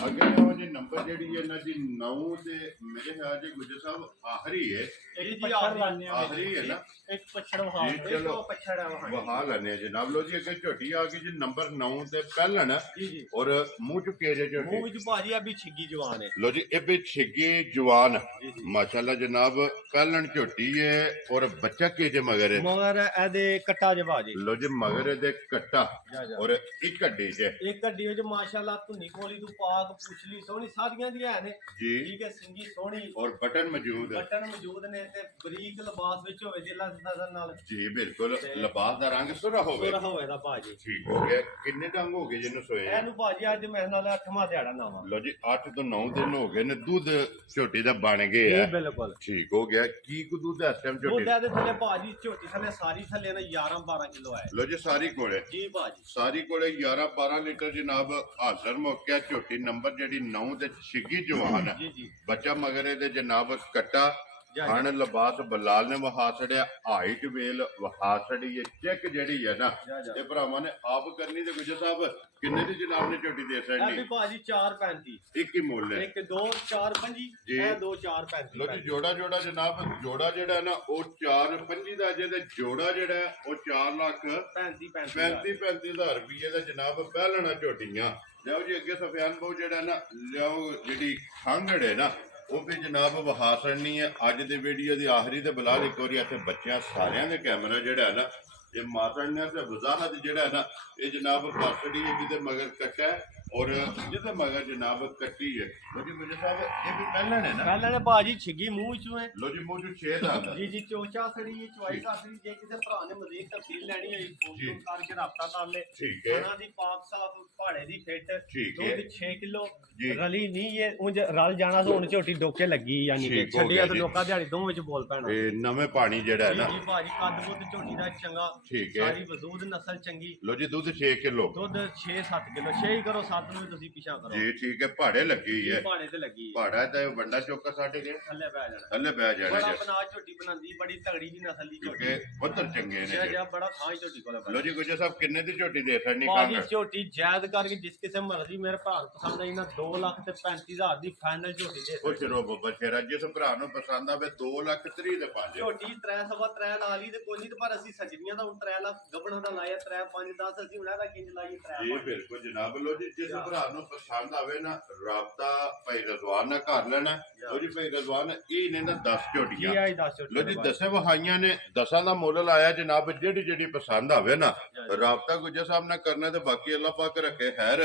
ਅੱਗੇ ਉਹ ਜੀ ਨੰਬਰ ਜਿਹੜੀ ਹੈ ਨਾ ਜੀ 9 ਤੇ ਮੇਰੇ ਖਿਆਲ ਜੀ ਗੁਜਰ ਸਾਹਿਬ ਆਖਰੀ ਹੈ ਇਹ ਜੀ ਆਖਰੀ ਹੈ ਨਾ ਇੱਕ ਪਛੜ ਵਹਾ ਜੀ, ਚਲੋ। ਪਛੜ ਵਹਾ ਵਹਾ ਲੈਣੇ ਜਨਾਬ। ਲੋ ਜੀ ਅੱਗੇ ਝੋਟੀ ਆ ਗਈ ਜੀ ਨੰਬਰ 9 ਤੇ ਪਹਿਲਣ ਜੀ ਔਰ ਮੂੰਹ ਚੁੱਕੇ ਜੇ ਮੂੰਹ ਝੋਟੀ। ਵਿੱਚ ਭਾਜੀ ਆ ਵੀ ਛਿੱਗੀ ਜਵਾਨ ਹੈ ਲੋ ਜੀ ਇਹ ਵੀ ਛਿੱਗੀ ਜਵਾਨ ਜੀ। ਮਾਸ਼ਾਅੱਲਾ ਜਨਾਬ ਪਹਿਲਣ ਝੋਟੀ ਹੈ ਔਰ ਬੱਚਾ ਕੇ ਜੇ ਮਗਰ ਹੈ। ਮਗਰ ਇਹਦੇ ਕੱਟਾ ਜੇ ਭਾਜੀ ਲੋ ਜੀ ਮਗਰ ਇਹਦੇ ਕੱਟਾ ਜਾ ਔਰ ਇੱਕ ਹੱਡੀ ਜੇ ਇੱਕ ਗੱਡੀ ਵਿੱਚ ਮਾਸ਼ਾਅੱਲਾ ਧੁੰਨੀ ਕੋਲੀ ਤੋਂ ਪਾਕ ਪੁਛਲੀ ਸੋਹਣੀ ਸਾਰੀਆਂ ਦੀਆਂ ਹੈ ਨੇ ਜੀ ਠੀਕ ਹੈ ਸਿੰਗੀ ਸੋਹਣੀ ਔਰ ਬਟਨ ਮੌਜੂਦ ਹੈ। ਬਟਨ ਮੌਜੂਦ ਨੇ ਤੇ ਬਰੀਕ ਲਿਬਾਸ ਵਿੱਚ ਹੋਵੇ ਜਿਲਾ ਨਜ਼ਰ ਨਾਲ ਜੀ ਬਿਲਕੁਲ ਲਿਬਾਸ ਦਾ ਰੰਗ ਸੁਰਾ ਹੋਵੇ। ਸੁਰ ਹੋਵੇ ਦਾ ਭਾਜੀ ਠੀਕ ਹੋ ਗਿਆ। ਕਿੰਨੇ ਡੰਗ ਹੋ ਗਏ ਜਿਹਨੂੰ ਸੋਏ ਇਹਨੂੰ ਭਾਜੀ ਅੱਜ ਮੇਰੇ ਨਾਲ 8ਵਾਂ ਦਿਹਾੜਾ ਨਾਵਾ ਲੋ ਜੀ 8 ਤੋਂ 9 ਦਿਨ ਹੋ ਗਏ ਨੇ ਦੁੱਧ ਝੋਟੀ ਦਾ ਬਣ ਗਏ ਆ। ਬਿਲਕੁਲ ਠੀਕ ਹੋ ਗਿਆ। ਕੀ ਕੁ ਦੁੱਧ ਇਸ ਟਾਈਮ ਝੋਟੀ ਉਹਦੇ ਥੱਲੇ ਭਾਜੀ ਝੋਟੀ ਥੱਲੇ ਸਾਰੀ ਥੱਲੇ ਨਾ 11 12 ਕਿਲੋ ਆਏ ਲੋ ਜੀ ਸਾਰੀ ਕੋਲੇ ਜੀ ਭਾਜੀ ਸਾਰੀ ਕੋਲੇ 11 12 ਲੀਟਰ ਜਨਾਬ ਹਾਜ਼ਰ ਮੌਕਿਆ ਝੋਟੀ ਨੰਬਰ ਜਿਹੜੀ 9 ਤੇ ਛਿੱਗੀ ਜਵਾਨ ਹੈ। ਜੀ ਜੀ ਬੱਚਾ ਮਗਰ ਇਹਦੇ ਜਨਾਬ ਕੱਟਾ ਹਣ ਲਿਬਾਸ ਬਲਾਲ ਨੇ ਵਹਾ ਛੜਿਆ ਹਾਈਟ ਵੇਲ ਵਹਾ ਛੜੀ ਹੈ ਚੈੱਕ ਜਿਹੜੀ ਹੈ ਨਾ ਇਹ ਭਰਾਵਾਂ ਨੇ ਆਪ ਕਰਨੀ ਤੇ ਗੁਜਰ ਸਾਹਿਬ ਕਿੰਨੇ ਦੀ ਜਨਾਬ ਨੇ ਝੋਟੀ ਦੇ ਇਹ ਵੀ ਸਕਣੀ ਭਾਜੀ 4.35 ਇੱਕ ਹੀ ਮੁੱਲ ਹੈ। 1 2 4 5 ਜੀ। ਇਹ 2 4 35 ਲੋ ਜੀ ਜੋੜਾ ਜਨਾਬ ਜੋੜਾ ਜਿਹੜਾ ਨਾ ਉਹ 4 5 ਦਾ ਜੇ ਤੇ ਜੋੜਾ ਜਿਹੜਾ ਹੈ ਉਹ 4 ਲੱਖ 35,000 ਰੁਪਏ ਦਾ ਜਨਾਬ ਪਹਿਲਣਾ ਝੋਟੀਆਂ। ਲਿਆਓ ਜੀ ਅੱਗੇ ਸਫਿਆਨ ਬਹੁ ਜਿਹੜਾ ਨਾ ਲਿਆਓ ਜਿਹੜੀ ਖਾਂਗੜ ਹੈ ਨਾ ਉਹ ਵੀ ਜਨਾਬ ਵਹਾ ਛੜਨੀ ਹੈ। ਅੱਜ ਦੇ ਵੀਡੀਓ ਦੀ ਆਖਰੀ ਤੇ ਬਲਾਲ ਇੱਕ ਵਾਰੀ ਇੱਥੇ ਬੱਚਿਆਂ ਸਾਰਿਆਂ ਦੇ ਕੈਮਰਾ ਜਿਹੜਾ ਹੈ ਨਾ ਇਹ ਮਾਤੜਨਾ ਤੇ ਵਜ਼ਾਹਤ ਜਿਹੜਾ ਹੈ ਨਾ ਇਹ ਜਨਾਬ ਬਾਸੜੀ ਹੈ ਜਿਹਦੇ ਮਗਰ ਕੱਟਾ ਹੈ ਔਰ ਜਿਹਦੇ ਮਗਰ ਜਨਾਬ ਕੱਟੀ ਹੈ। ਲੋ ਜੀ ਮੁਝੇ ਸਾਹਿਬ ਇਹ ਵੀ ਪਹਿਲਾਂ ਨੇ ਨਾ ਪਹਿਲਾਂ ਨੇ ਭਾਜੀ ਛਿੱਗੀ ਮੂੰਹ ਚੋਂ ਹੈ ਲੋ ਜੀ ਮੂੰਹ 6 ਦਾ ਆਉਂਦਾ। ਜੀ ਜੀ ਚੋਚਾ ਸੜੀ ਚੁਆਈ ਕਰਦੀ ਜੇ ਕਿਸੇ ਭਰਾ ਨੇ ਮਜ਼ੀਦ ਤਫਸੀਲ ਲੈਣੀ ਹੋਈ ਫੋਨ ਕਰਕੇ ਰਾਬਤਾ ਕਰ ਲੈ ਠੀਕ ਹੈ। ਉਹਨਾਂ ਦੀ ਪਾਕ ਸਾਫ ਪਹਾੜੇ ਦੀ ਫਿੱਟ ਠੀਕ ਹੈ। ਦੁੱਧ 6 ਕਿਲੋ ਜੀ। ਰਲੀ ਨਹੀਂ ਇਹ ਉਂਝ ਰਲ ਜਾਣਾ ਤਾਂ ਹੁਣ ਝੋਟੀ ਡੋਕੇ ਲੱਗੀ ਯਾਨੀ ਕਿ ਠੀਕ ਹੋ ਛੱਡਿਆ ਗਿਆ ਤਾਂ ਜੀ। ਲੋਕਾਂ ਦਿਹਾੜੀ ਦੋ ਵਿੱਚ ਬੋਲ ਪੈਣਾ ਇਹ ਨਵੇਂ ਪਾਣੀ ਜਿਹੜਾ ਹੈ ਜੀ ਨਾ ਜੀ ਭਾਜੀ ਕੱਦ ਬੁੱਧ ਝੋਟੀ ਦਾ ਚੰਗਾ ਠੀਕ ਹੈ। ਸਾਰੀ ਵਜੂਦ ਨਸਲ ਚੰਗੀ ਲੋ ਜੀ ਦੁੱਧ 6 ਕਿਲੋ ਦੁੱਧ 6-7 ਕਿਲੋ 6 ਹੀ ਕਰੋ 7 ਨੂੰ ਵੀ ਤੁਸੀਂ ਪਿਛਾ ਕਰੋ ਜੀ ਠੀਕ ਹੈ। ਪਹਾੜੇ ਲੱਗੀ ਹੈ ਪਹਾੜੇ ਤੇ ਲੱਗੀ ਪਹਾੜਾ ਤੇ ਵੱਡਾ ਚੌਕਾ ਸਾਡੇ ਦੇ ਥੱਲੇ ਬਹਿ ਜਾਣਾ ਥੱਲੇ ਬਹਿ ਜਾਣਾ ਬੜਾ ਜੀ ਬਣਾ ਝੋਟੀ ਬਣਾਉਂਦੀ ਬੜੀ ਤਗੜੀ ਜੀ ਨਸਲ ਦੀ ਝੋਟੀ ਕਿਉਂਕਿ ਉੱਧਰ ਚੰਗੇ ਨੇ ਜੀ। ਜਾ ਬੜਾ ਥਾਂ ਹੀ ਝੋਟੀ ਕੋਲ ਲੋ ਜੀ ਗੁਜਰ ਸਾਹਿਬ ਕਿੰਨੇ ਦੀ ਝੋਟੀ ਦੇ ਸਕਣੀ ਭਾਜੀ ਕਾਂਗੜ ਝੋਟੀ ਜਾਇਦ ਕਰਕੇ ਜਿਸ ਕਿਸੇ ਮਰਜ਼ੀ ਮੇਰੇ ਭਰਾ ਨੂੰ ਪਸੰਦ ਆਈ ਨਾ 2 ਲੱਖ ਤੇ 35,000 ਦੀ ਫਾਈਨਲ ਝੋਟੀ ਦੇ ਉਹ ਚਲੋ ਬੱਬਾ ਸ਼ੇਰਾ ਜਿਸ ਭਰਾ ਨੂੰ ਪਸੰਦ ਆਵੇ 2 ਲੱਖ 3 ਦੇ 5 ਝੋਟੀ 3.5 ਨਾਲ ਹੀ ਤੇ ਕੋਈ ਨਹੀਂ ਤੇ ਪਰ ਅਸੀਂ ਸੱਜਣੀਆਂ ਦਾ ਹੁਣ 3 ਲੱਖ ਗੱਬਣਾ ਦਾ ਲਾਇਆ 3 5 10 ਅਸੀਂ ਉਹਨਾਂ ਦਾ ਕਿੰਜ ਲਾਈ 3 ਜੀ ਬਿਲਕੁਲ ਜਨਾਬ। ਲੋ ਜੀ ਜਿਸ ਭਰਾ ਨੂੰ ਪਸੰਦ ਆਵੇ ਨਾ ਰਾਬਤਾ ਭਾਈ ਰਜ਼ਵਾਨ ਨਾਲ ਕਰ ਲੈਣਾ। ਲੋ ਜੀ ਭਾਈ ਰਜ਼ਵਾਨ ਇਹ ਨੇ ਨਾ 10 ਜੀ ਝੋਟੀਆਂ ਆਈ 10 ਝੋਟੀ ਲੋ ਜੀ 10 ਵਹਾਈਆਂ ਨੇ 10 ਦਾ ਮੁੱਲ ਲਾਇਆ ਜਨਾਬ। ਜਿਹੜੀ ਪਸੰਦ ਆਵੇ ਨਾ ਰਾਬਤਾ ਗੁਜਰ ਸਾਹਿਬ ਨਾਲ ਕਰਨਾ ਤੇ ਬਾਕੀ ਅੱਲਾਹ ਪਾਕ ਰੱਖੇ ਖੈਰ।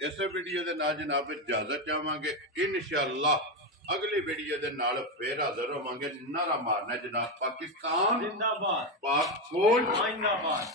ਇਸੇ ਵੀਡੀਓ ਦੇ ਨਾਲ ਜਨਾਬ ਇਜਾਜ਼ਤ ਚਾਹਾਂਗੇ ਇਨਸ਼ਾਅੱਲਾ। ਅਗਲੀ ਵੀਡੀਓ ਦੇ ਨਾਲ ਫੇਰ ਹਾਜ਼ਰ ਹੋਵਾਂਗੇ। ਨਾਰਾ ਮਾਰਨਾ ਜਨਾਬ ਪਾਕਿਸਤਾਨ ਜ਼ਿੰਦਾਬਾਦ ਪਾਕ ਫੌਜ ਜ਼ਿੰਦਾਬਾਦ।